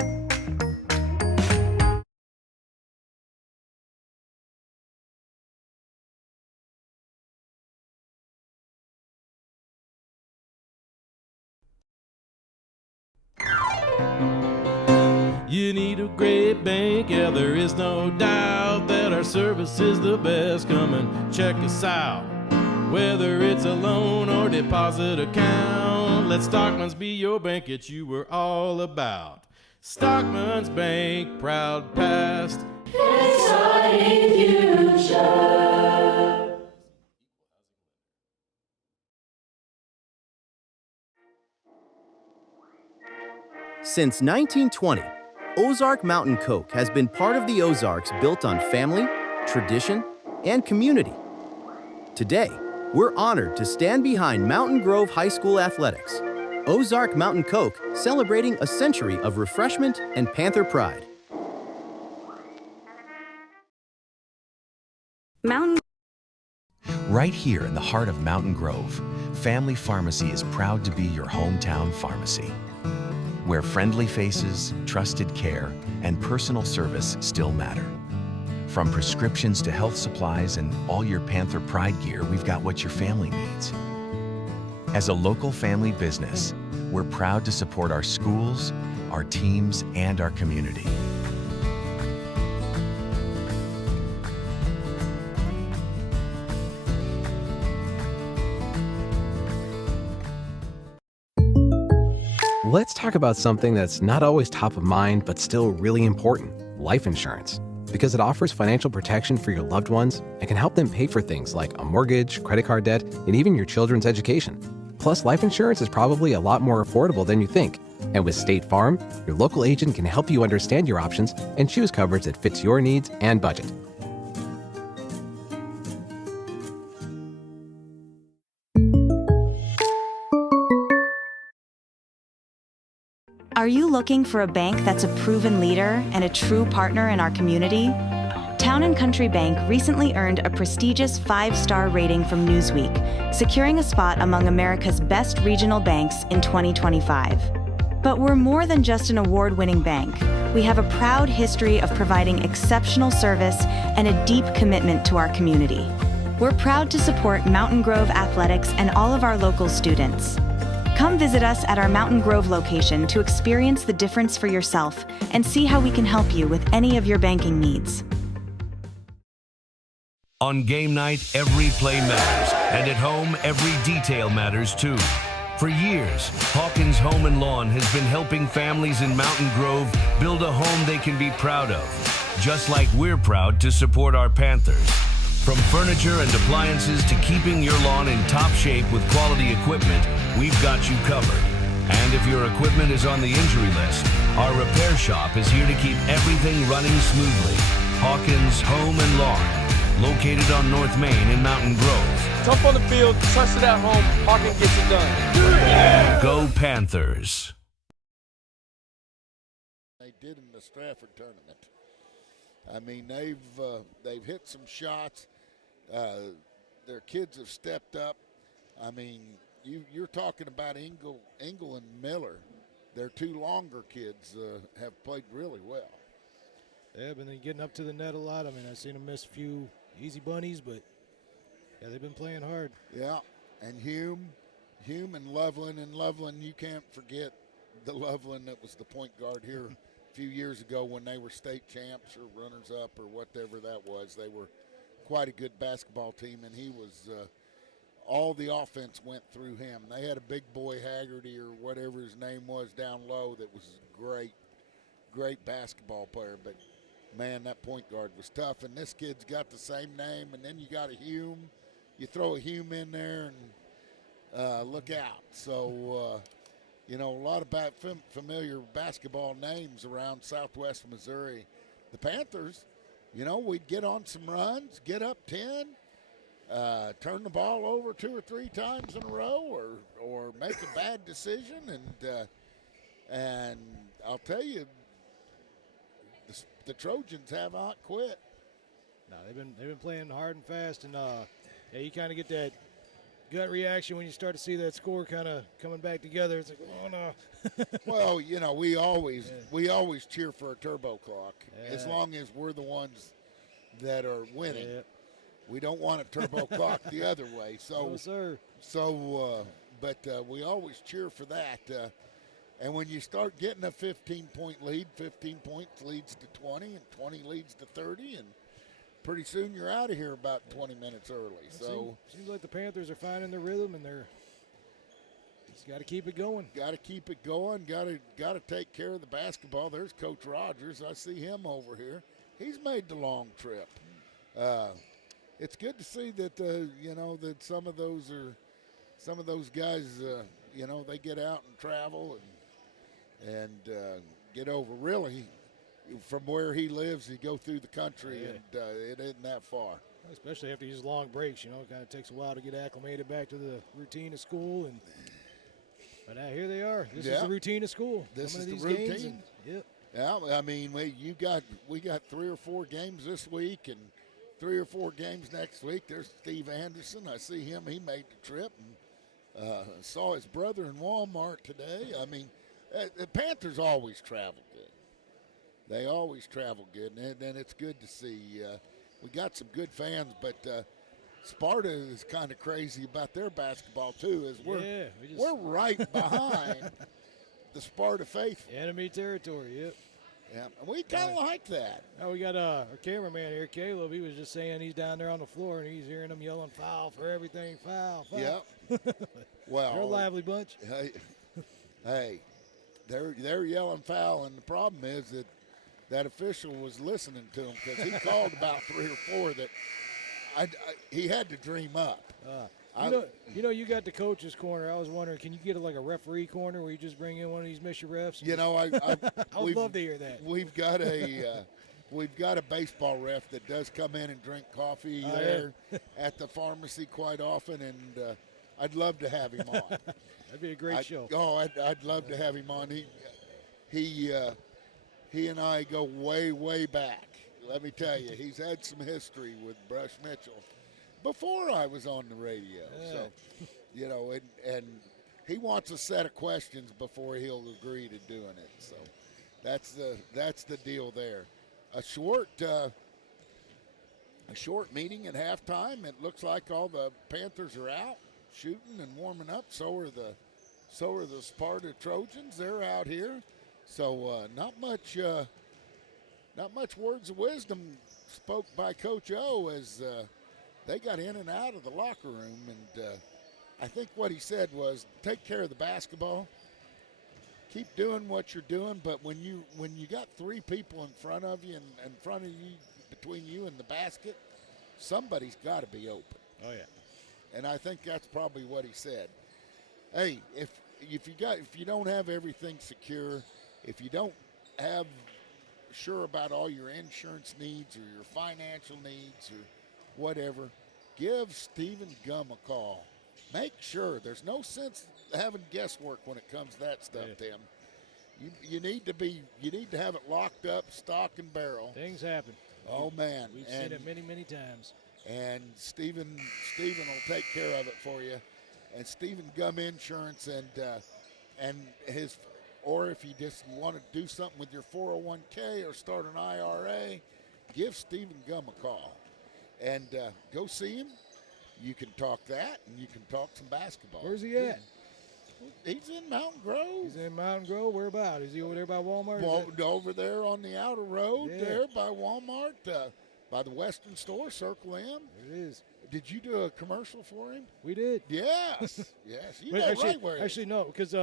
You need a great bank, yeah, there is no doubt that our service is the best. Come and check us out. Whether it's a loan or deposit account, let Stockman's be your bank that you were all about. Stockman's Bank, proud past, Exciting future. Since 1920, Ozark Mountain Coke has been part of the Ozarks built on family, tradition, and community. Today, we're honored to stand behind Mountain Grove High School athletics. Ozark Mountain Coke celebrating a century of refreshment and Panther pride. Right here in the heart of Mountain Grove, Family Pharmacy is proud to be your hometown pharmacy, where friendly faces, trusted care, and personal service still matter. From prescriptions to health supplies and all your Panther Pride gear, we've got what your family needs. As a local family business, we're proud to support our schools, our teams, and our community. Let's talk about something that's not always top of mind, but still really important: life insurance. Because it offers financial protection for your loved ones and can help them pay for things like a mortgage, credit card debt, and even your children's education. Plus, life insurance is probably a lot more affordable than you think. And with State Farm, your local agent can help you understand your options and choose coverage that fits your needs and budget. Are you looking for a bank that's a proven leader and a true partner in our community? Town & Country Bank recently earned a prestigious 5-star rating from Newsweek, securing a spot among America's best regional banks in 2025. But we're more than just an award-winning bank. We have a proud history of providing exceptional service and a deep commitment to our community. We're proud to support Mountain Grove Athletics and all of our local students. Come visit us at our Mountain Grove location to experience the difference for yourself and see how we can help you with any of your banking needs. On game night, every play matters, and at home, every detail matters too. For years, Hawkins Home and Lawn has been helping families in Mountain Grove build a home they can be proud of, just like we're proud to support our Panthers. From furniture and appliances to keeping your lawn in top shape with quality equipment, we've got you covered. And if your equipment is on the injury list, our repair shop is here to keep everything running smoothly. Hawkins Home and Lawn, located on North Main in Mountain Grove. Tough on the field, trust it at home, Hawkins gets it done. Yeah. Go Panthers. They did in the Stratford tournament. I mean, they've hit some shots. Their kids have stepped up. I mean, you're talking about Engel and Miller. Their two longer kids have played really well. Yeah, been getting up to the net a lot. I mean, I've seen them miss a few easy bunnies, but yeah, they've been playing hard. Yeah, and Hume and Loveland, you can't forget the Loveland that was the point guard here a few years ago when they were state champs or runners-up or whatever that was. They were quite a good basketball team, and he was all the offense went through him. They had a big boy Haggerty or whatever his name was down low that was great basketball player, but man, that point guard was tough, and this kid's got the same name, and then you got a Hume. You throw a Hume in there, and look out. So, a lot of familiar basketball names around southwest Missouri. The Panthers, we'd get on some runs, get up 10, turn the ball over 2 or 3 times in a row or make a bad decision, and I'll tell you, the Trojans have not quit. No, they've been playing hard and fast, and you kind of get that gut reaction when you start to see that score kind of coming back together. It's like, oh no. Well, we always cheer for a turbo clock as long as we're the ones that are winning. Yeah. We don't want a turbo clock the other way. So, no, sir. But we always cheer for that. And when you start getting a 15-point lead, 15 points leads to 20, and 20 leads to 30, and pretty soon you're out of here about 20 minutes early. So seems like the Panthers are finding their rhythm, and they're just got to keep it going. Got to keep it going. Got to take care of the basketball. There's Coach Rogers. I see him over here. He's made the long trip. It's good to see that that some of those guys they get out and travel and get over. Really, from where he lives, you go through the country, and it isn't that far. Especially after these long breaks, it kind of takes a while to get acclimated back to the routine of school. But here they are. This is the routine of school. This is the routine. Yeah, I mean, we got 3 or 4 games this week and 3 or 4 games next week. There's Steve Anderson. I see him. He made the trip and saw his brother in Walmart today. I mean, the Panthers always travel good. They always travel good, and it's good to see. We got some good fans, but Sparta is kind of crazy about their basketball too. We're right behind the Sparta faithful. Enemy territory, yep. Yeah, and we kind of like that. Now we got our cameraman here, Caleb. He was just saying he's down there on the floor and he's hearing them yelling foul for everything, foul. Yep. Well, they're a lively bunch. Hey, they're yelling foul, and the problem is that official was listening to him because he called about 3 or 4 that he had to dream up. You got the coach's corner. I was wondering, can you get like a referee corner where you just bring in one of these Mr. refs? I would love to hear that. We've got a baseball ref that does come in and drink coffee there at the pharmacy quite often, and I'd love to have him on. That'd be a great show. I'd love to have him on. He and I go way back. Let me tell you, he's had some history with Brush Mitchell before I was on the radio. Yeah. So, and he wants a set of questions before he'll agree to doing it. So that's the deal there. A short meeting at halftime. It looks like all the Panthers are out shooting and warming up. So are the Sparta Trojans. They're out here. So not much words of wisdom spoke by Coach O as they got in and out of the locker room, and I think what he said was, take care of the basketball, keep doing what you're doing, but when you got 3 people in front of you and in front of you, between you and the basket, somebody's got to be open. Oh yeah, and I think that's probably what he said. Hey, if you don't have everything secure, if you don't have sure about all your insurance needs or your financial needs or whatever, give Stephen Gum a call. Make sure. There's no sense having guesswork when it comes to that stuff, Tim. You need to have it locked up, stock and barrel. Things happen. Oh man, we've seen it many times. And Stephen will take care of it for you. And Stephen Gum Insurance and or if you just want to do something with your 401k or start an IRA, give Stephen Gum a call and go see him. You can talk that, and you can talk some basketball. Where's he at? He's in Mountain Grove. He's in Mountain Grove. Where about? Is he over there by Walmart? Over there on the outer road, there by Walmart, by the Western Store, Circle M. There it is. Did you do a commercial for him? We did. Yes. Yes. You know right where he is. Actually, no, because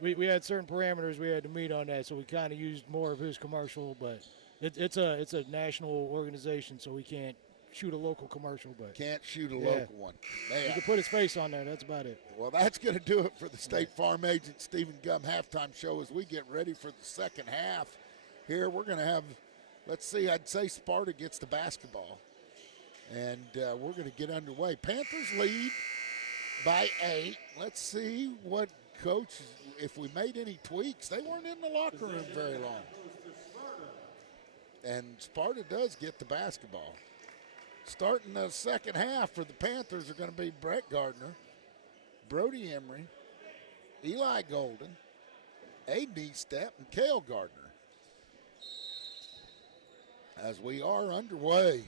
we had certain parameters we had to meet on that, so we kind of used more of his commercial. But it's a national organization, so we can't shoot a local commercial. But can't shoot a local one. Man. You can put his face on there. That's about it. Well, that's going to do it for the State Farm Agent Stephen Gum halftime show as we get ready for the second half. Here we're going to have, let's see, I'd say Sparta gets the basketball. And we're going to get underway. Panthers lead by 8. Let's see what coach, if we made any tweaks. They weren't in the locker room very long. And Sparta does get the basketball. Starting the second half for the Panthers are going to be Brett Gardner, Brody Emery, Eli Golden, A.D. Step, and Cale Gardner. As we are underway.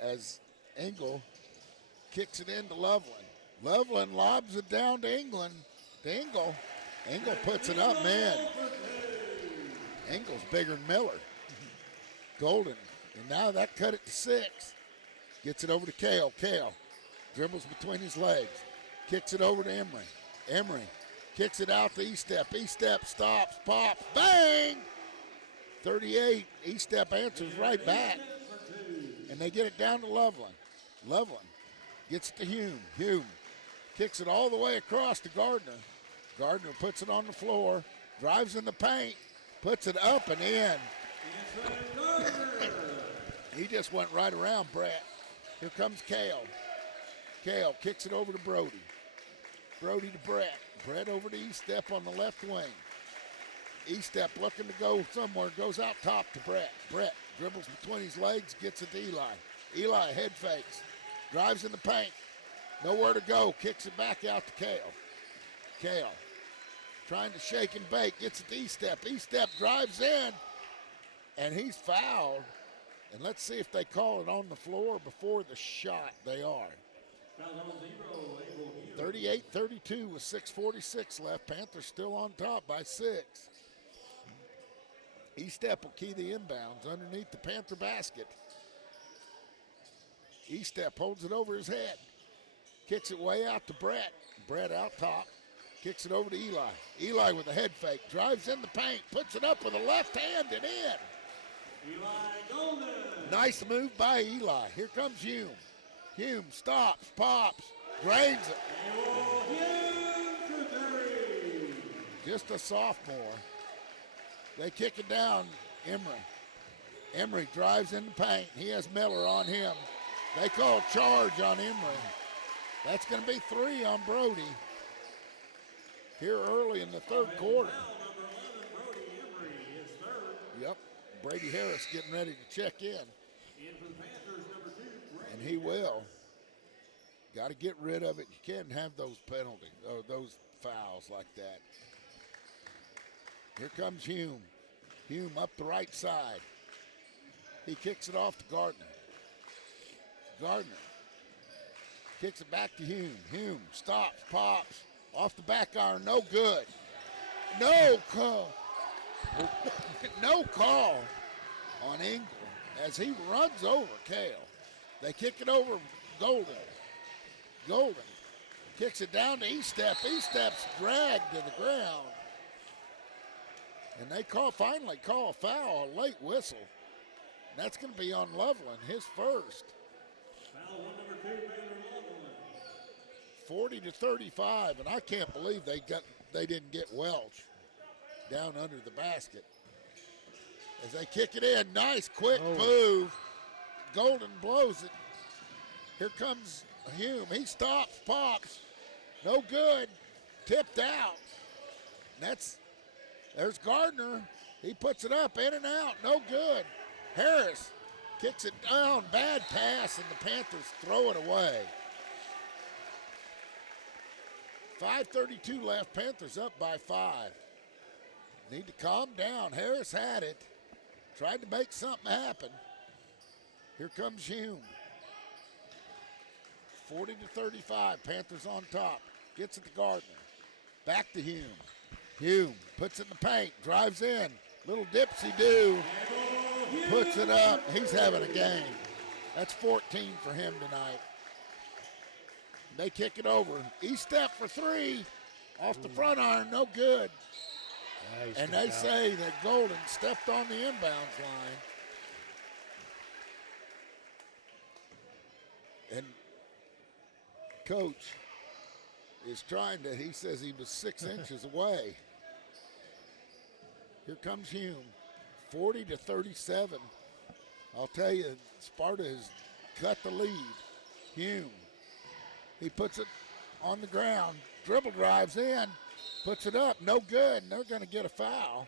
As Engel kicks it into Loveland. Loveland lobs it down to England. To Engel. Engel puts it up, man. Engel's bigger than Miller. Golden. And now that cut it to 6. Gets it over to Cale. Cale dribbles between his legs. Kicks it over to Emery. Emery kicks it out to E-Step. E-Step stops, pops, bang! 38. E-Step answers right back. And they get it down to Loveland. Loveland gets it to Hume. Hume kicks it all the way across to Gardner. Gardner puts it on the floor, drives in the paint, puts it up and in. He just went right around Brett. Here comes Cale. Cale kicks it over to Brody. Brody to Brett. Brett over to E-Step on the left wing. E-Step looking to go somewhere, goes out top to Brett. Brett dribbles between his legs, gets it to Eli. Eli head fakes, drives in the paint, nowhere to go, kicks it back out to Cale. Cale trying to shake and bake, gets it to E-Step. E-Step drives in, and he's fouled. And let's see if they call it on the floor before the shot. They are. 38-32 with 6:46 left. Panthers still on top by 6. E-Step will key the inbounds underneath the Panther basket. E-Step holds it over his head. Kicks it way out to Brett. Brett out top. Kicks it over to Eli. Eli with a head fake. Drives in the paint. Puts it up with a left hand and in. Eli Golden. Nice move by Eli. Here comes Hume. Hume stops, pops, drains it. Just a sophomore. They kick it down, Emery. Emery drives in the paint. He has Miller on him. They call charge on Emery. That's going to be 3 on Brody here early in the third quarter. Yep, Brady Harris getting ready to check in. And he will. Got to get rid of it. You can't have those penalties or those fouls like that. Here comes Hume. Hume up the right side. He kicks it off to Gardner. Gardner kicks it back to Hume. Hume stops, pops, off the back iron, no good. No call. No call on Engel as he runs over Cale. They kick it over Golden. Golden kicks it down to E-Step. E-Step's dragged to the ground. And they finally call a foul, a late whistle. And that's going to be on Loveland, his first. Foul on number 2, Baylor Loveland. 40-35, and I can't believe they didn't get Welch down under the basket. As they kick it in, nice quick move. Golden blows it. Here comes Hume. He stops, pops. No good. Tipped out. And there's Gardner. He puts it up, in and out. No good. Harris kicks it down. Bad pass, and the Panthers throw it away. 5:32 left. Panthers up by 5. Need to calm down. Harris had it. Tried to make something happen. Here comes Hume. 40-35. Panthers on top. Gets it to Gardner. Back to Hume. Hume puts it in the paint. Drives in. Little dipsy-do. Puts it up. He's having a game. That's 14 for him tonight. They kick it over. Step for 3. Off the front iron. No good. Nice. And they say that Golden stepped on the inbounds line. And Coach is trying to, he says he was 6 inches away. Here comes Hume, 40-37. I'll tell you, Sparta has cut the lead. Hume, he puts it on the ground, dribble drives in, puts it up, no good, and they're going to get a foul.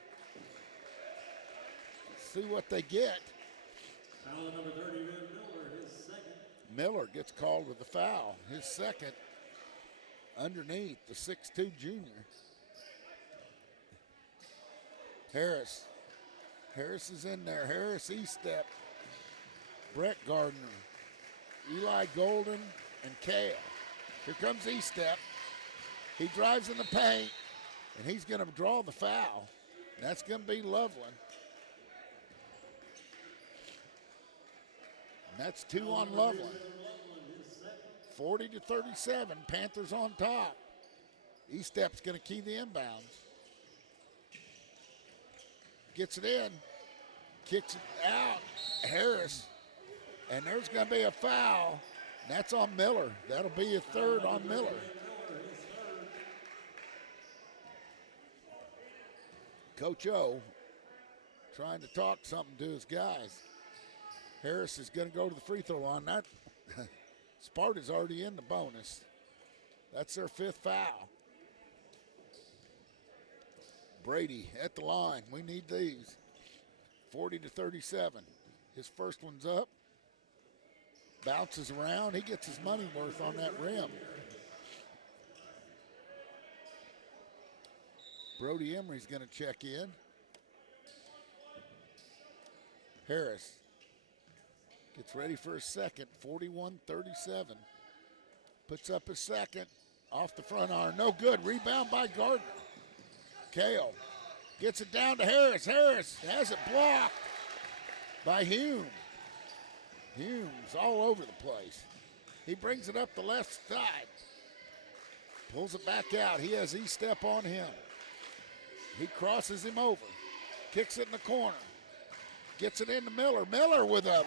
See what they get. Foul number 30, Miller, his second. Miller gets called with the foul, his second underneath the 6'2 junior. Harris is in there. Harris step. Brett Gardner, Eli Golden, and Kale. Here comes step. He drives in the paint, and he's going to draw the foul. And that's going to be Loveland. And that's 2 on Loveland. 40-37. Panthers on top. Step's going to key the inbounds. Gets it in. Kicks it out. Harris. And there's going to be a foul. And that's on Miller. That'll be a third on Miller. Coach O trying to talk something to his guys. Harris is going to go to the free throw line. That Sparta's already in the bonus. That's their 5th foul. Brady at the line. We need these. 40-37. His first one's up. Bounces around. He gets his money worth on that rim. Brody Emery's going to check in. Harris gets ready for his second. 41-37. Puts up his second. Off the front iron. No good. Rebound by Gardner. Kale gets it down to Harris. Harris has it blocked by Hume. Hume's all over the place. He brings it up the left side. Pulls it back out. He has step on him. He crosses him over. Kicks it in the corner. Gets it into Miller. Miller with a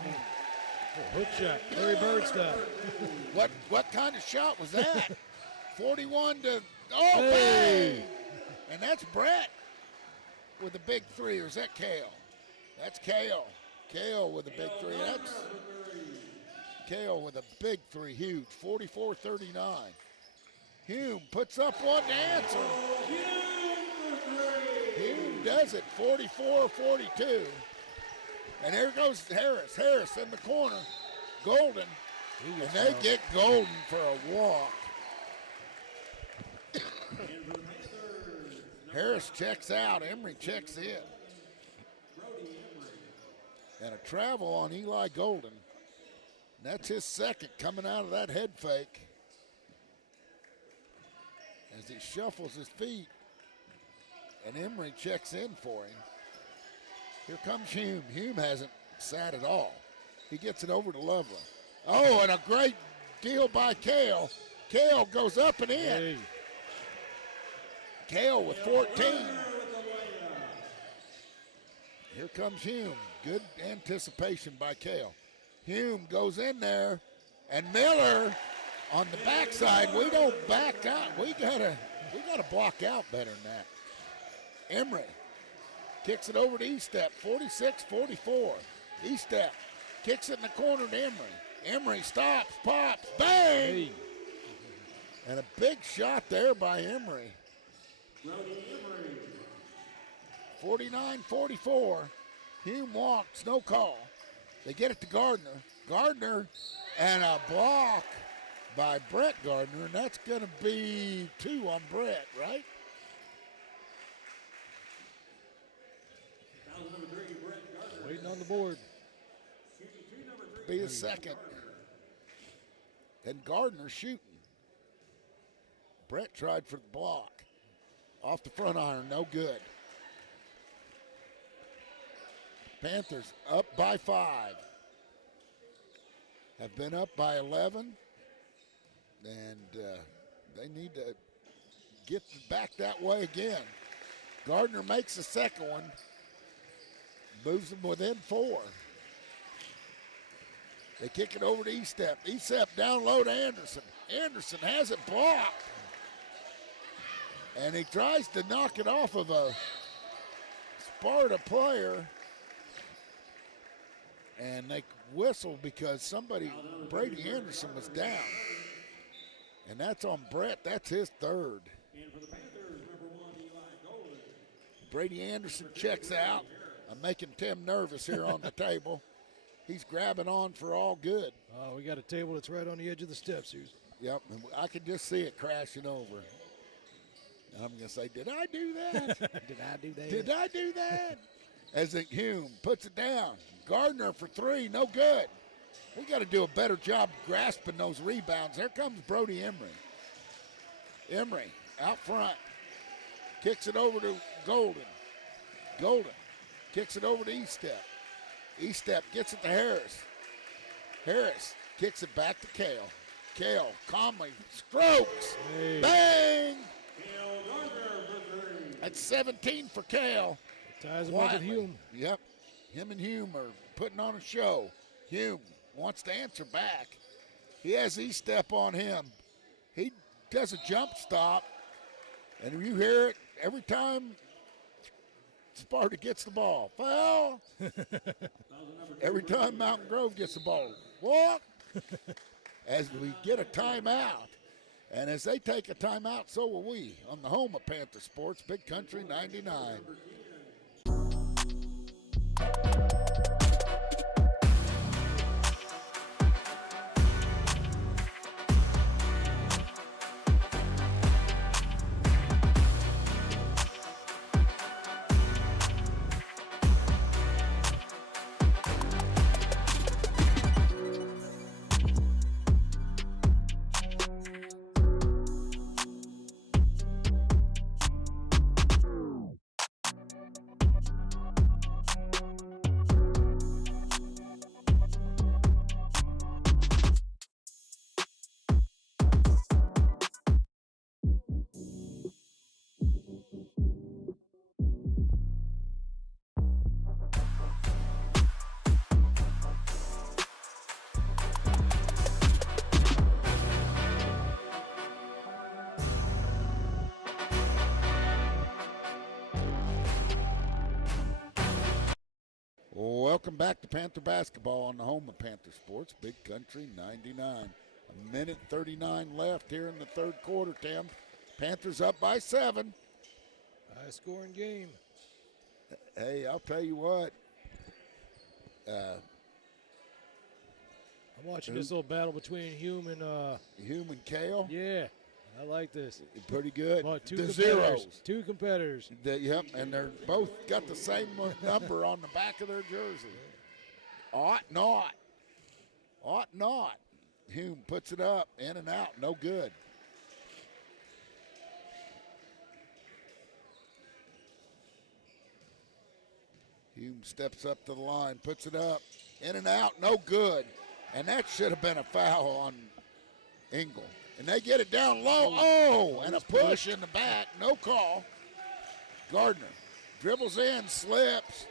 hook shot. Larry Bird style. What kind of shot was that? 41 to, bang! And that's Brett with a big 3, or is that Kale? That's Kale. Kale with a big 3. That's Kale with a big 3, huge. 44-39. Hume puts up one to answer. Hume does it, 44-42. And here goes Harris. Harris in the corner. Golden. And they get Golden for a walk. Harris checks out. Emery checks in. And a travel on Eli Golden. And that's his second coming out of that head fake. As he shuffles his feet. And Emery checks in for him. Here comes Hume. Hume hasn't sat at all. He gets it over to Loveland. Oh, and a great deal by Kale. Kale goes up and in. Hey. Kale with 14. Here comes Hume. Good anticipation by Kale. Hume goes in there, and Miller on the backside. We don't back out. We gotta block out better than that. Emery kicks it over to step. 46-44. Step kicks it in the corner to Emery. Emery stops, pops, bang! Hey. And a big shot there by Emery. 49-44. Hume walks, no call. They get it to Gardner. Gardner and a block by Brett Gardner, and that's going to be 2 on Brett, right? Waiting on the board. Be a second. And Gardner shooting. Brett tried for the block. Off the front iron, no good. Panthers up by 5. Have been up by 11. And they need to get back that way again. Gardner makes the second one. Moves them within 4. They kick it over to Estep. Estep down low to Anderson. Anderson has it blocked. And he tries to knock it off of a Sparta player. And they whistle because Brady Anderson was down. And that's on Brett. That's his 3rd. Brady Anderson checks out. I'm making Tim nervous here on the table. He's grabbing on for all good. Oh, we got a table that's right on the edge of the steps, Susan. Yep, and I can just see it crashing over. And I'm going to say, did I do that? Did I do that? Did I do that? As Hume puts it down. Gardner for 3, no good. We got to do a better job grasping those rebounds. Here comes Brody Emery. Emery out front. Kicks it over to Golden. Golden kicks it over to Estep. Estep gets it to Harris. Harris kicks it back to Kale. Kale calmly strokes. Hey. Bang! That's 17 for Kale. Ties him up with Hume. Yep. Him and Hume are putting on a show. Hume wants to answer back. He has Estep on him. He does a jump stop, and you hear it every time Sparta gets the ball. Foul. Every time Mountain Grove gets the ball. Walk. As we get a timeout. And as they take a timeout, so will we on the home of Panther Sports, Big Country 99. Welcome back to Panther Basketball on the home of Panther Sports, Big Country 99. A minute 39 left here in the third quarter, Tim. Panthers up by 7. High scoring game. Hey, I'll tell you what. I'm watching this little battle between Hume and Kale. Yeah, I like this. Pretty good. Well, the zeros. 2 competitors. Yep, and they're both got the same number on the back of their jersey. Ought not. Ought not. Hume puts it up, in and out, no good. Hume steps up to the line, puts it up, in and out, no good. And that should have been a foul on Engel. And they get it down low. Oh, and a push in the back, no call. Gardner dribbles in, slips.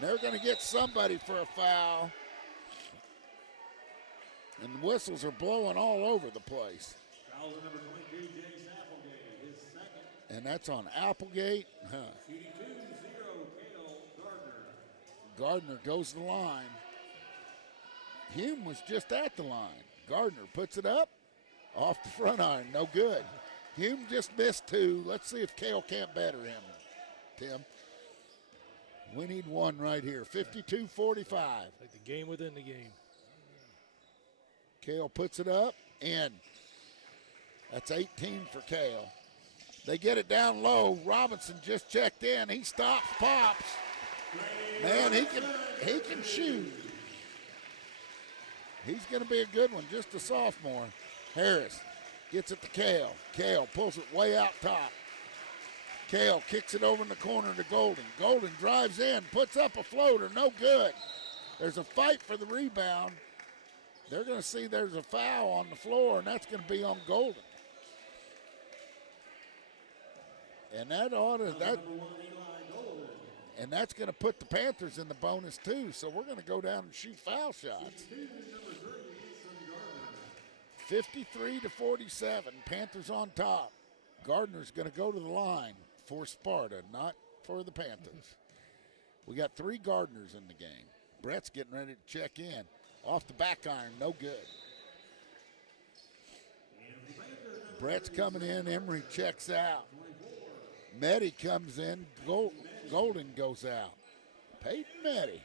They're going to get somebody for a foul. And whistles are blowing all over the place. Foul number 22, James Applegate, his second. And that's on Applegate. Huh. 82-0, Kale Gardner. Gardner goes to the line. Hume was just at the line. Gardner puts it up. Off the front iron, no good. Hume just missed 2. Let's see if Kale can't better him, Tim. We need one right here, 52-45. Like the game within the game. Kale puts it up, in. That's 18 for Kale. They get it down low. Robinson just checked in. He stops, pops. Man, he can shoot. He's going to be a good one, just a sophomore. Harris gets it to Kale. Kale pulls it way out top. Kale kicks it over in the corner to Golden. Golden drives in, puts up a floater, no good. There's a fight for the rebound. They're going to see there's a foul on the floor, and that's going to be on Golden. And that's going to put the Panthers in the bonus too. So we're going to go down and shoot foul shots. 53-47, Panthers on top. Gardner's going to go to the line for Sparta, not for the Panthers. We got 3 Gardners in the game. Brett's getting ready to check in. Off the back iron, no good. Brett's coming in, Emery checks out. Meddy comes in, Golden goes out. Peyton Meddy,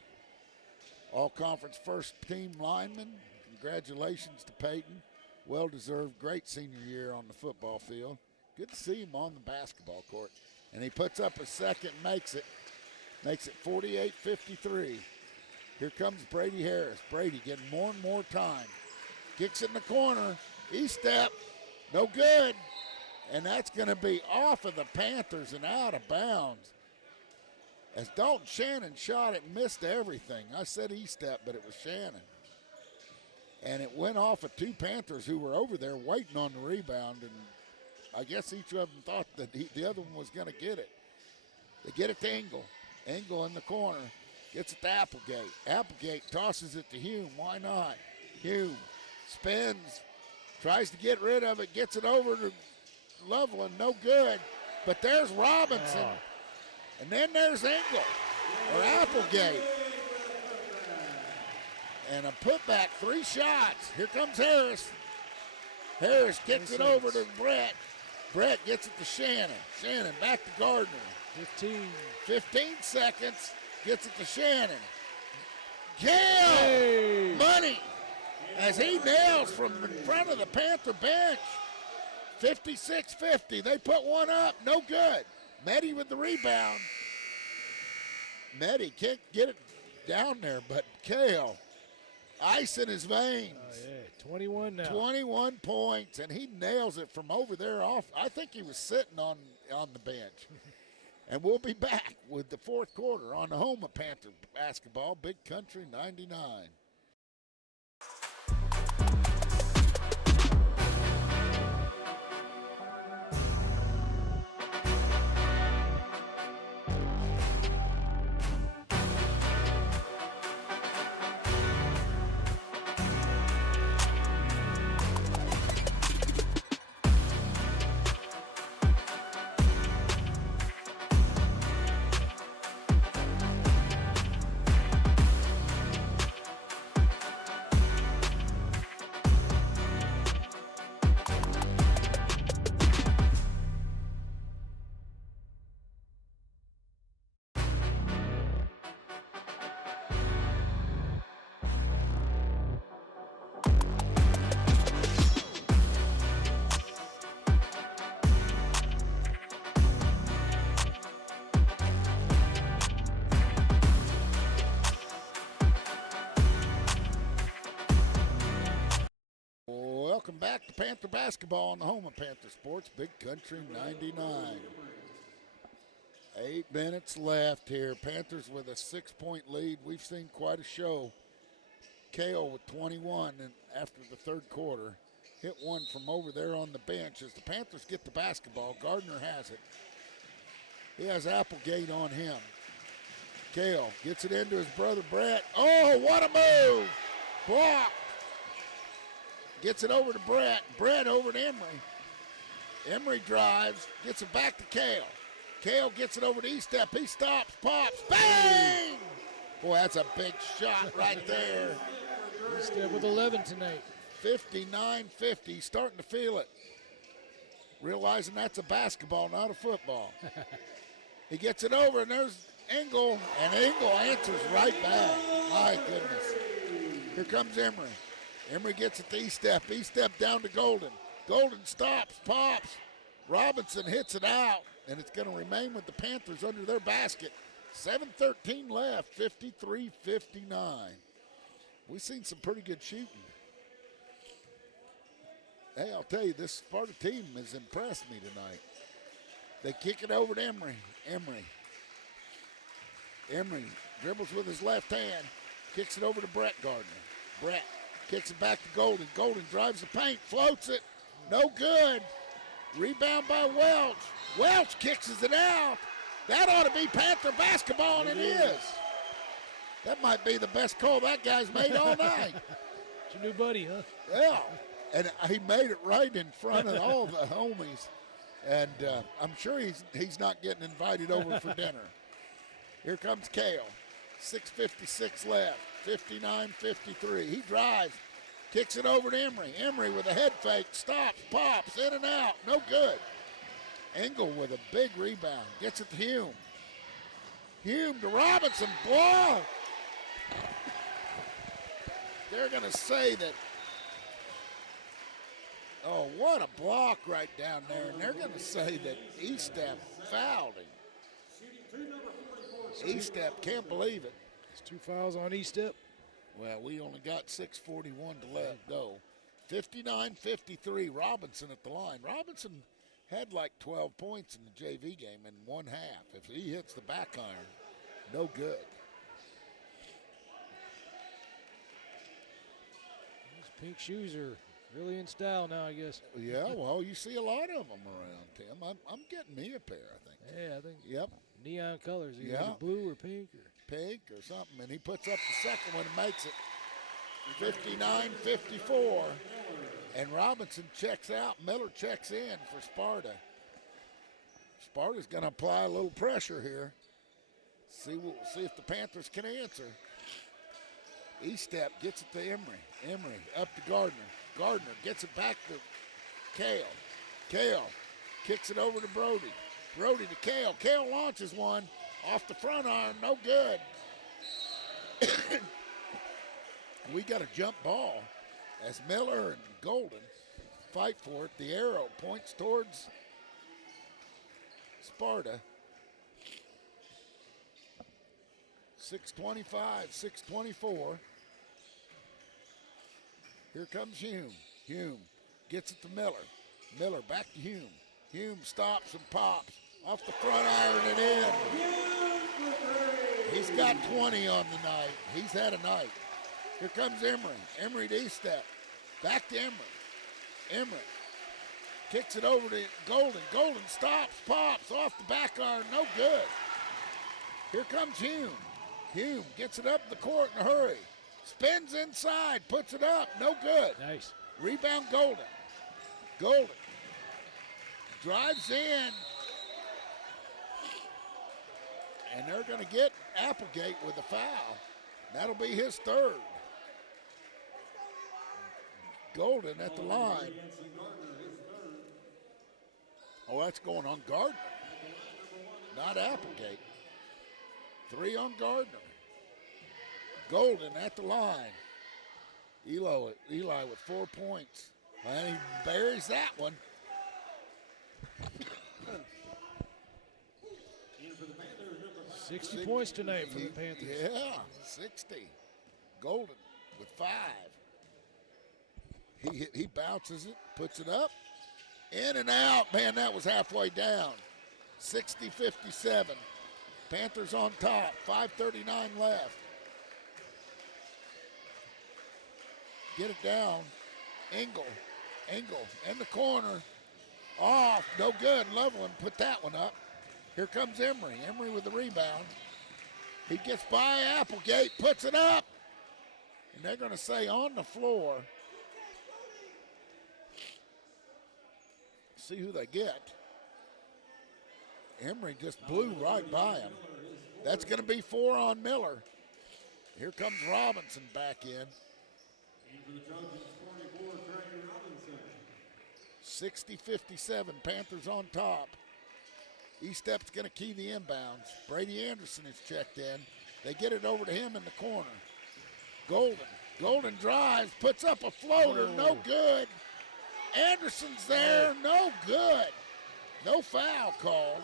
all-conference first-team lineman. Congratulations to Peyton. Well-deserved, great senior year on the football field. Good to see him on the basketball court. And he puts up a second, makes it 48-53. Here comes Brady Harris. Brady getting more and more time. Kicks it in the corner. E-step, no good. And that's going to be off of the Panthers and out of bounds. As Dalton Shannon shot it, missed everything. I said E-step, but it was Shannon. And it went off of 2 Panthers who were over there waiting on the rebound. And I guess each of them thought that the other one was going to get it. They get it to Engel. Engel in the corner. Gets it to Applegate. Applegate tosses it to Hume. Why not? Hume spins. Tries to get rid of it. Gets it over to Loveland, no good. But there's Robinson. And then there's Engel, or Applegate. And a putback, 3 shots. Here comes Harris. Harris kicks it over to Brett. Brett gets it to Shannon. Shannon back to Gardner. 15 seconds. Gets it to Shannon. Kale! Money! As he nails from in front of the Panther bench. 56-50. They put one up. No good. Meddy with the rebound. Meddy can't get it down there, but Kale, ice in his veins. Oh, yeah. 21 now. 21 points, and he nails it from over there off. I think he was sitting on the bench. And we'll be back with the 4th quarter on the home of Panther basketball, Big Country 99. Welcome back to Panther basketball on the home of Panther Sports, Big Country 99. 8 minutes left here. Panthers with a 6-point lead. We've seen quite a show. Kale with 21 and after the 3rd quarter. Hit one from over there on the bench. As the Panthers get the basketball, Gardner has it. He has Applegate on him. Kale gets it into his brother Brett. Oh, what a move! Blocked. Gets it over to Brett. Brett over to Emery. Emery drives, gets it back to Kale. Kale gets it over to E-step. He stops, pops, bang! Boy, that's a big shot right there. E-step with 11 tonight. 59-50, starting to feel it. Realizing that's a basketball, not a football. He gets it over, and there's Engel, and Engel answers right back. My goodness. Here comes Emery. Emery gets it to E-step. E-step down to Golden. Golden stops, pops. Robinson hits it out, and it's going to remain with the Panthers under their basket. 7:13 left, 53-59. We've seen some pretty good shooting. Hey, I'll tell you, this Sparta team has impressed me tonight. They kick it over to Emery. Emery dribbles with his left hand, kicks it over to Brett Gardner. Brett kicks it back to Golden. Golden drives the paint, floats it. No good. Rebound by Welch. Welch kicks it out. That ought to be Panther basketball, and it is. That might be the best call that guy's made all night. It's your new buddy, huh? Yeah, and he made it right in front of all the homies. And I'm sure he's not getting invited over for dinner. Here comes Kale. 6:56 left, 59-53. He drives, kicks it over to Emery. Emery with a head fake, stops, pops, in and out, no good. Engel with a big rebound, gets it to Hume. Hume to Robinson, block. They're going to say that, oh, what a block right down there. And they're going to say that Estep fouled him. Estep, can't believe it. It's 2 fouls on Estep. Well, we only got 6:41 to let go. 59-53, Robinson at the line. Robinson had like 12 points in the JV game in one half. If he hits the back iron, no good. These pink shoes are really in style now, I guess. Yeah, well, you see a lot of them around, Tim. I'm getting me a pair, I think. Yeah, I think. Yep. Neon colors, either Yeah. blue or pink. Pink or something, and he puts up the second one and makes it 59-54. And Robinson checks out. Miller checks in for Sparta. Sparta's going to apply a little pressure here. See if the Panthers can answer. Estep gets it to Emery. Emery up to Gardner. Gardner gets it back to Kale. Kale kicks it over to Brody. Brody to Kale. Kale launches one off the front iron. No good. We got a jump ball as Miller and Golden fight for it. The arrow points towards Sparta. 6:25, 6:24. Here comes Hume. Hume gets it to Miller. Miller back to Hume. Hume stops and pops off the front iron and in. He's got 20 on the night. He's had a night. Here comes Emery. Emery to Estep. Back to Emery. Emery kicks it over to Golden. Golden stops, pops off the back iron. No good. Here comes Hume. Hume gets it up the court in a hurry. Spins inside, puts it up. No good. Nice. Rebound Golden. Golden drives in. And they're going to get Applegate with a foul. That'll be his third. Golden at the line. Oh, that's going on Gardner, not Applegate. 3 on Gardner. Golden at the line. Eli with 4 points. And he buries that one. 60 points tonight for the Panthers. Yeah, 60. Golden with 5. He bounces it, puts it up, in and out. Man, that was halfway down. 60-57. Panthers on top. 5:39 left. Get it down. Engel in the corner. Off, no good. Loveland put that one up. Here comes Emery. Emery with the rebound. He gets by Applegate, puts it up. And they're going to say on the floor. See who they get. Emery just blew right by him. That's going to be 4 on Miller. Here comes Robinson back in. 60-57, Panthers on top. Estep's going to key the inbounds. Brady Anderson is checked in. They get it over to him in the corner. Golden drives, puts up a floater, no good. Anderson's there. No good. No foul called.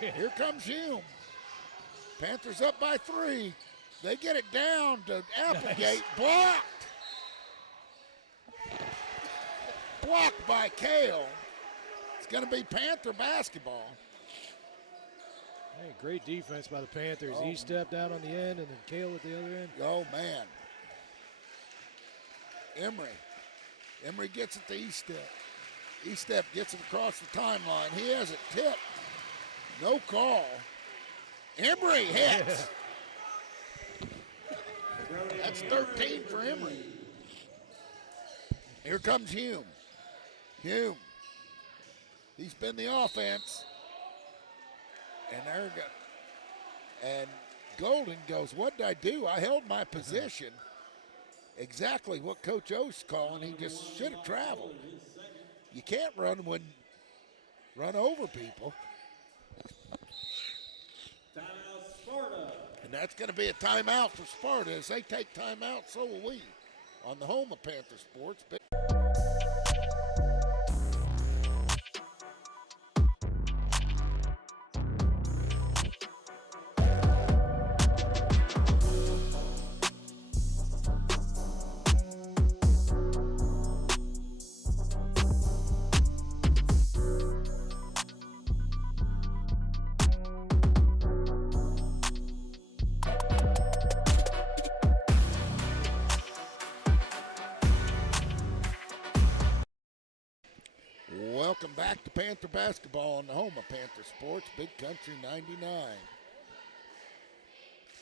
Here comes Hume. Panthers up by 3. They get it down to Applegate. Blocked. Blocked by Kale. It's going to be Panther basketball. Hey, great defense by the Panthers. He stepped out on the end and then Kale at the other end. Oh, man. Emery gets it to Estep. Estep gets it across the timeline. He has it tipped. No call. Emery hits. That's 13 for Emery. Here comes Hume. Hume. He's been the offense. And there we go. And Golden goes, what did I do? I held my position. Exactly what Coach O's calling. He just should have traveled. You can't run over people. Timeout, Sparta. And that's going to be a timeout for Sparta. As they take timeout, so will we. On the home of Panther Sports. Welcome back to Panther Basketball on the home of Panther Sports, Big Country 99.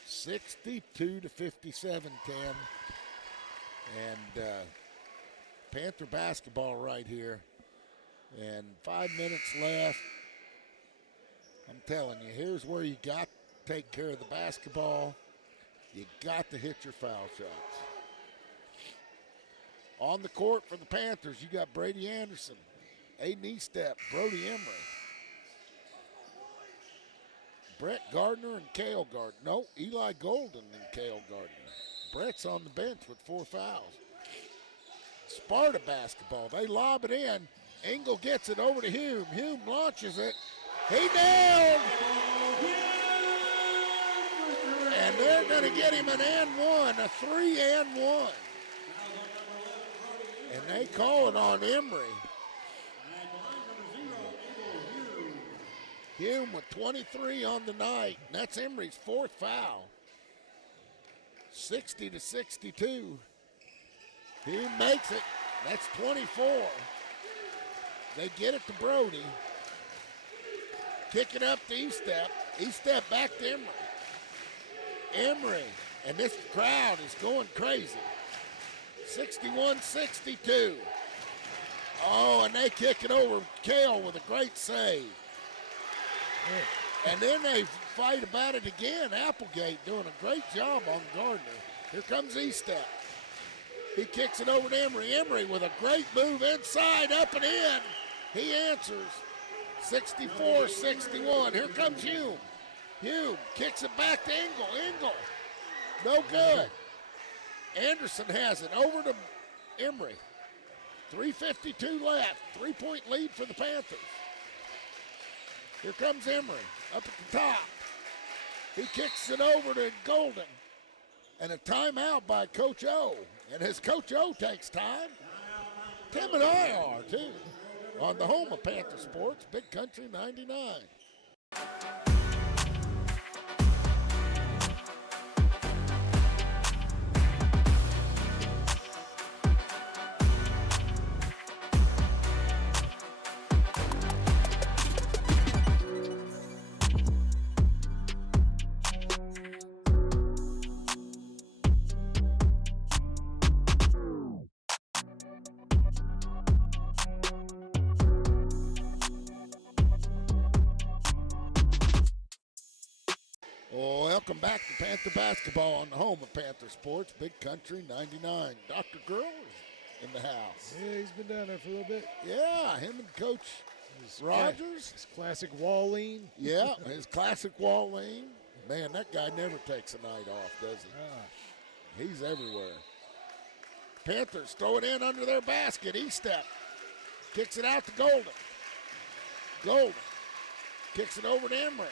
62 to 57, Tim. And Panther Basketball right here. And 5 minutes left. I'm telling you, here's where you got to take care of the basketball. You got to hit your foul shots. On the court for the Panthers, you got Brady Anderson. Aiden Estep, Brody Emery, Brett Gardner and Cale Gardner. No, Eli Golden and Cale Gardner. Brett's on the bench with 4 fouls. Sparta basketball. They lob it in. Engel gets it over to Hume. Hume launches it. He nailed. And they're going to get him an and one, a 3-and-1. And they call it on Emery. Hume with 23 on the night. And that's Emery's 4th foul. 60 to 62. Hume makes it. That's 24. They get it to Brody. Kick it up to Estep. Estep back to Emery. Emery. And this crowd is going crazy. 61-62. Oh, and they kick it over Kale with a great save. And then they fight about it again. Applegate doing a great job on Gardner. Here comes Estep. He kicks it over to Emery. Emery with a great move inside, up and in. He answers. 64-61. Here comes Hume. Hume kicks it back to Engel. Engel. No good. Anderson has it over to Emery. 3:52 left. 3-point lead for the Panthers. Here comes Emery up at the top. He kicks it over to Golden. And a timeout by Coach O. And as Coach O takes time, Tim and I are too. On the home of Panther Sports, Big Country 99. Welcome back to Panther Basketball on the home of Panther Sports, Big Country 99. Dr. Girl is in the house. Yeah, he's been down there for a little bit. Yeah, him and Coach Rogers. His classic wall lean. Yeah, his classic wall lean. Man, that guy never takes a night off, does he? He's everywhere. Panthers throw it in under their basket. Estep. Kicks it out to Golden. Golden kicks it over to Emery.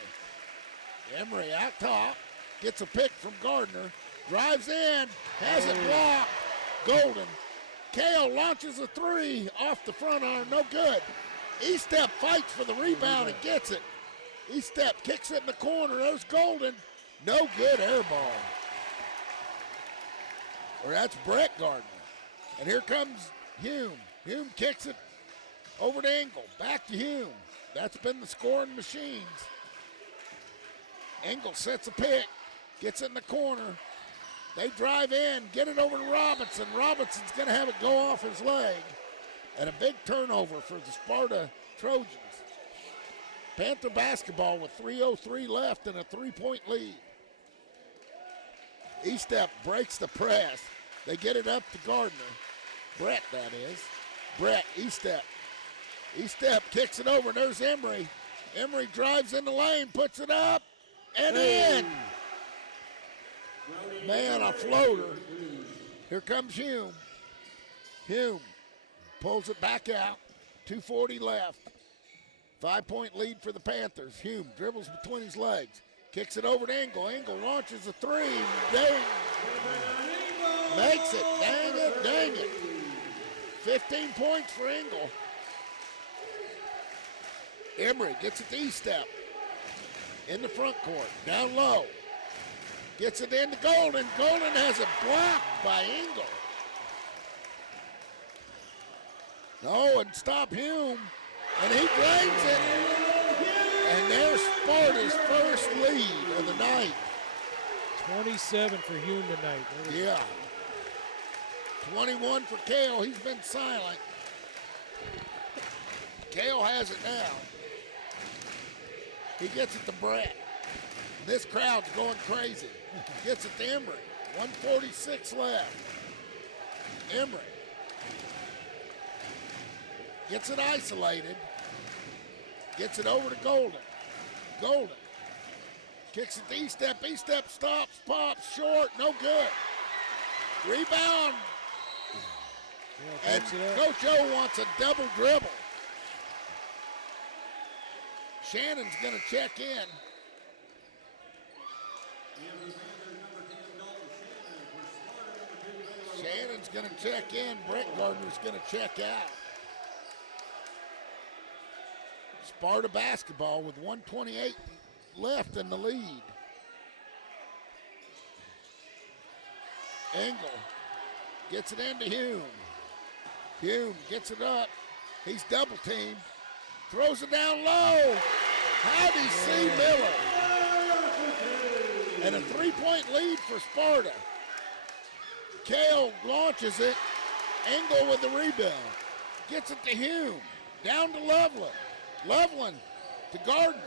Emery out top. Gets a pick from Gardner. Drives in. Has it blocked. Golden. Kale launches a three off the front arm. No good. E-Step fights for the rebound and gets it. E-Step kicks it in the corner. There's Golden. No good, air ball. Or that's Brett Gardner. And here comes Hume. Hume kicks it over to Engel. Back to Hume. That's been the scoring machines. Engel sets a pick. Gets it in the corner. They drive in, get it over to Robinson. Robinson's going to have it go off his leg. And a big turnover for the Sparta Trojans. Panther basketball with 3:03 left and a 3-point lead. E-Step breaks the press. They get it up to Gardner. Brett, that is. Brett, E-Step. E-Step kicks it over. There's Emery. Emery drives in the lane, puts it up, and in. Man, a floater. Here comes Hume. Hume pulls it back out. 2:40 left. 5-point lead for the Panthers. Hume dribbles between his legs. Kicks it over to Engel. Engel launches a three. Dang. Makes it. Dang it. Dang it. 15 points for Engel. Emery gets it to E-Step. In the front court. Down low. Gets it into Golden. Golden has it blocked by Engel. No, and stop Hume. And he drains it. And there's Sparta's first lead of the night. 27 for Hume tonight. Yeah. 21 for Kale. He's been silent. Kale has it now. He gets it to Brett. This crowd's going crazy. Gets it to Emery. 1:46 left. Emery gets it isolated. Gets it over to Golden. Golden kicks it to E-Step. E-Step stops, pops, short, no good. Rebound. And Coach O wants a double dribble. Shannon's going to check in. Shannon's going to check in. Brett Gardner's going to check out. Sparta basketball with 1:28 left in the lead. Engel gets it into Hume. Hume gets it up. He's double teamed. Throws it down low. How'd he see Miller? And a 3-point lead for Sparta. Kale launches it. Engel with the rebound. Gets it to Hume. Down to Loveland. Loveland to Gardner.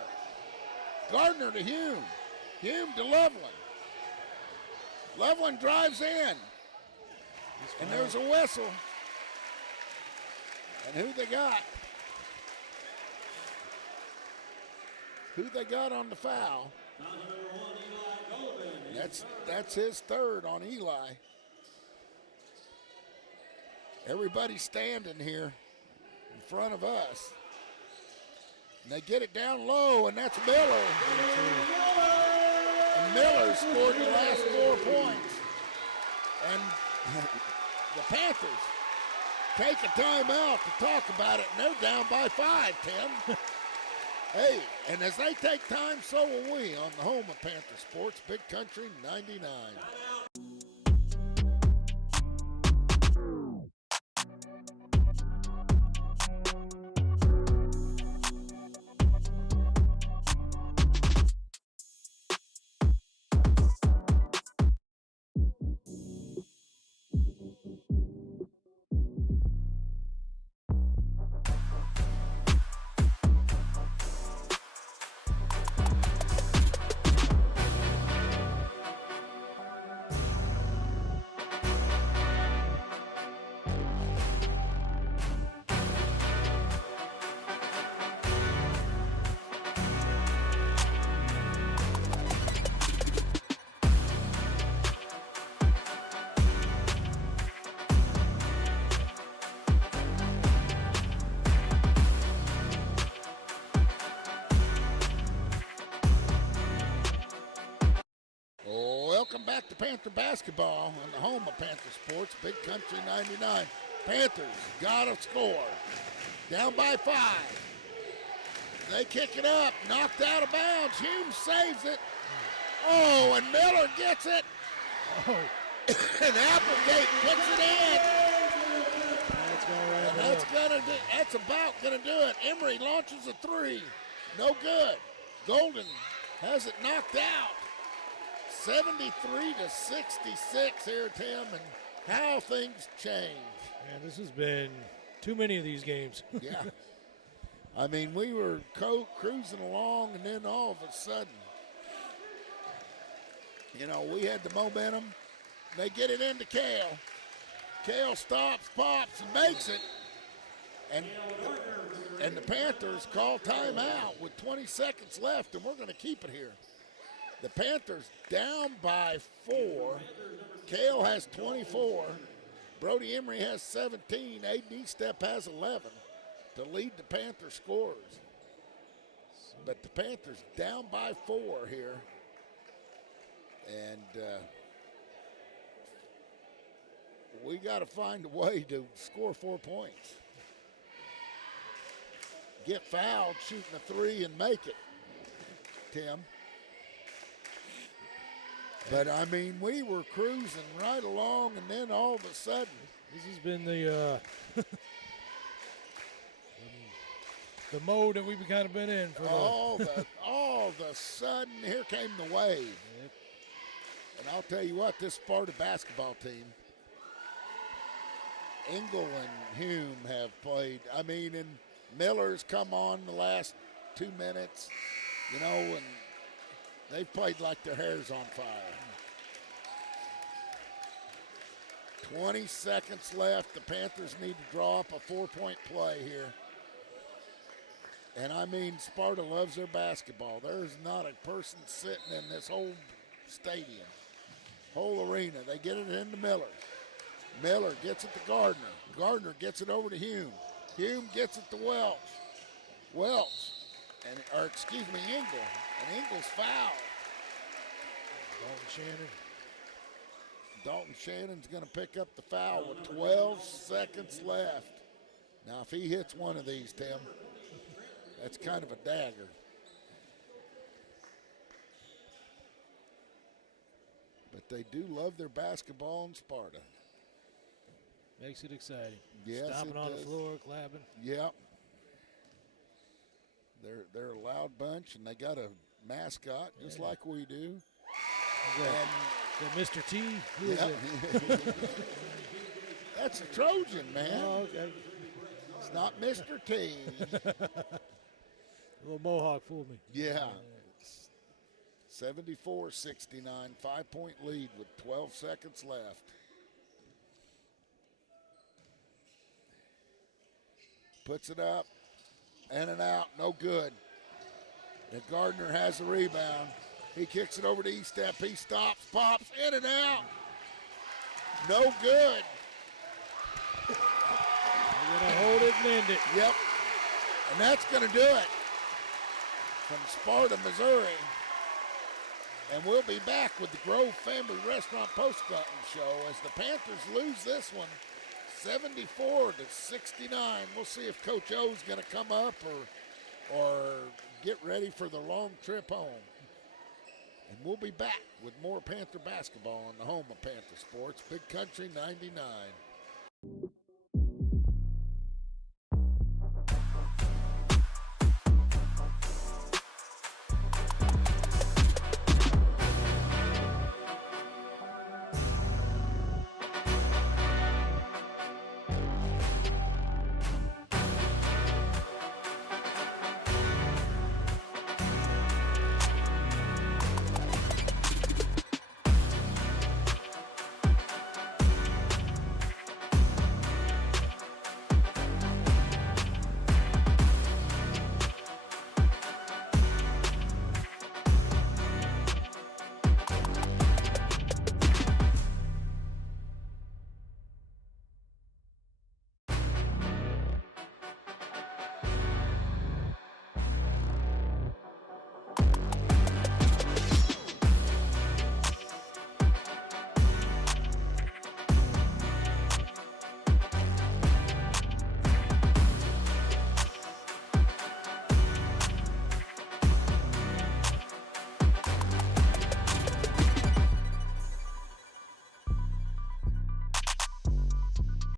Gardner to Hume. Hume to Loveland. Loveland drives in. And there's a whistle. And who they got? Who they got on the foul? That's his third on Eli. Everybody's standing here in front of us. And they get it down low, and that's Miller. And Miller scored the last 4 points. And the Panthers take a timeout to talk about it, and they're down by 5, Tim. Hey, and as they take time, so will we on the home of Panther Sports, Big Country 99. welcome back to Panther basketball on the home of Panther Sports, Big Country 99. Panthers got a score. Down by 5. They kick it up, knocked out of bounds. Hume saves it. Oh, and Miller gets it. Oh. And Applegate puts it in. That's about gonna do it. Emery launches a 3. No good. Golden has it knocked out. 73-66 here, Tim, and how things change. Man, this has been too many of these games. Yeah. I mean, we were cruising along, and then all of a sudden, we had the momentum. They get it into Kale. Kale stops, pops, and makes it. And the Panthers call timeout with 20 seconds left, and we're going to keep it here. The Panthers down by 4. Kale has 24. Brody Emery has 17. A.D. Step has 11 to lead the Panther scorers. But the Panthers down by 4 here. And we got to find a way to score 4 points. Get fouled, shooting a 3 and make it, Tim. But, I mean, we were cruising right along, and then all of a sudden. This has been the mode that we've kind of been in. For all of a sudden, here came the wave. Yep. And I'll tell you what, this Sparta basketball team, Engel and Hume have played. I mean, and Miller's come on the last 2 minutes, and they've played like their hair's on fire. 20 seconds left. The Panthers need to draw up a 4-point play here. And I mean, Sparta loves their basketball. There's not a person sitting in this whole stadium, whole arena. They get it into Miller. Miller gets it to Gardner. Gardner gets it over to Hume. Hume gets it to Welch. Engel. And Engel's fouled. Dalton Shannon's going to pick up the foul with 12 seconds left. Now, if he hits one of these, Tim, that's kind of a dagger. But they do love their basketball in Sparta. Makes it exciting. Yes, stomping on the floor, clapping. Yep. They're a loud bunch, and they got a mascot just like we do. And Mr. T. Who is it? That's a Trojan, man. Oh, okay. It's not Mr. T. Little Mohawk fooled me. Yeah. 74-69, 5-point lead with 12 seconds left. Puts it up, in and out, no good. And Gardner has the rebound. He kicks it over to E-Step. He stops, pops, in and out. No good. We're going to hold it and end it. Yep. And that's going to do it from Sparta, Missouri. And we'll be back with the Grove Family Restaurant Post-Cutting Show as the Panthers lose this one 74-69. We'll see if Coach O's going to come up or get ready for the long trip home. And we'll be back with more Panther basketball on the home of Panther Sports, Big Country 99.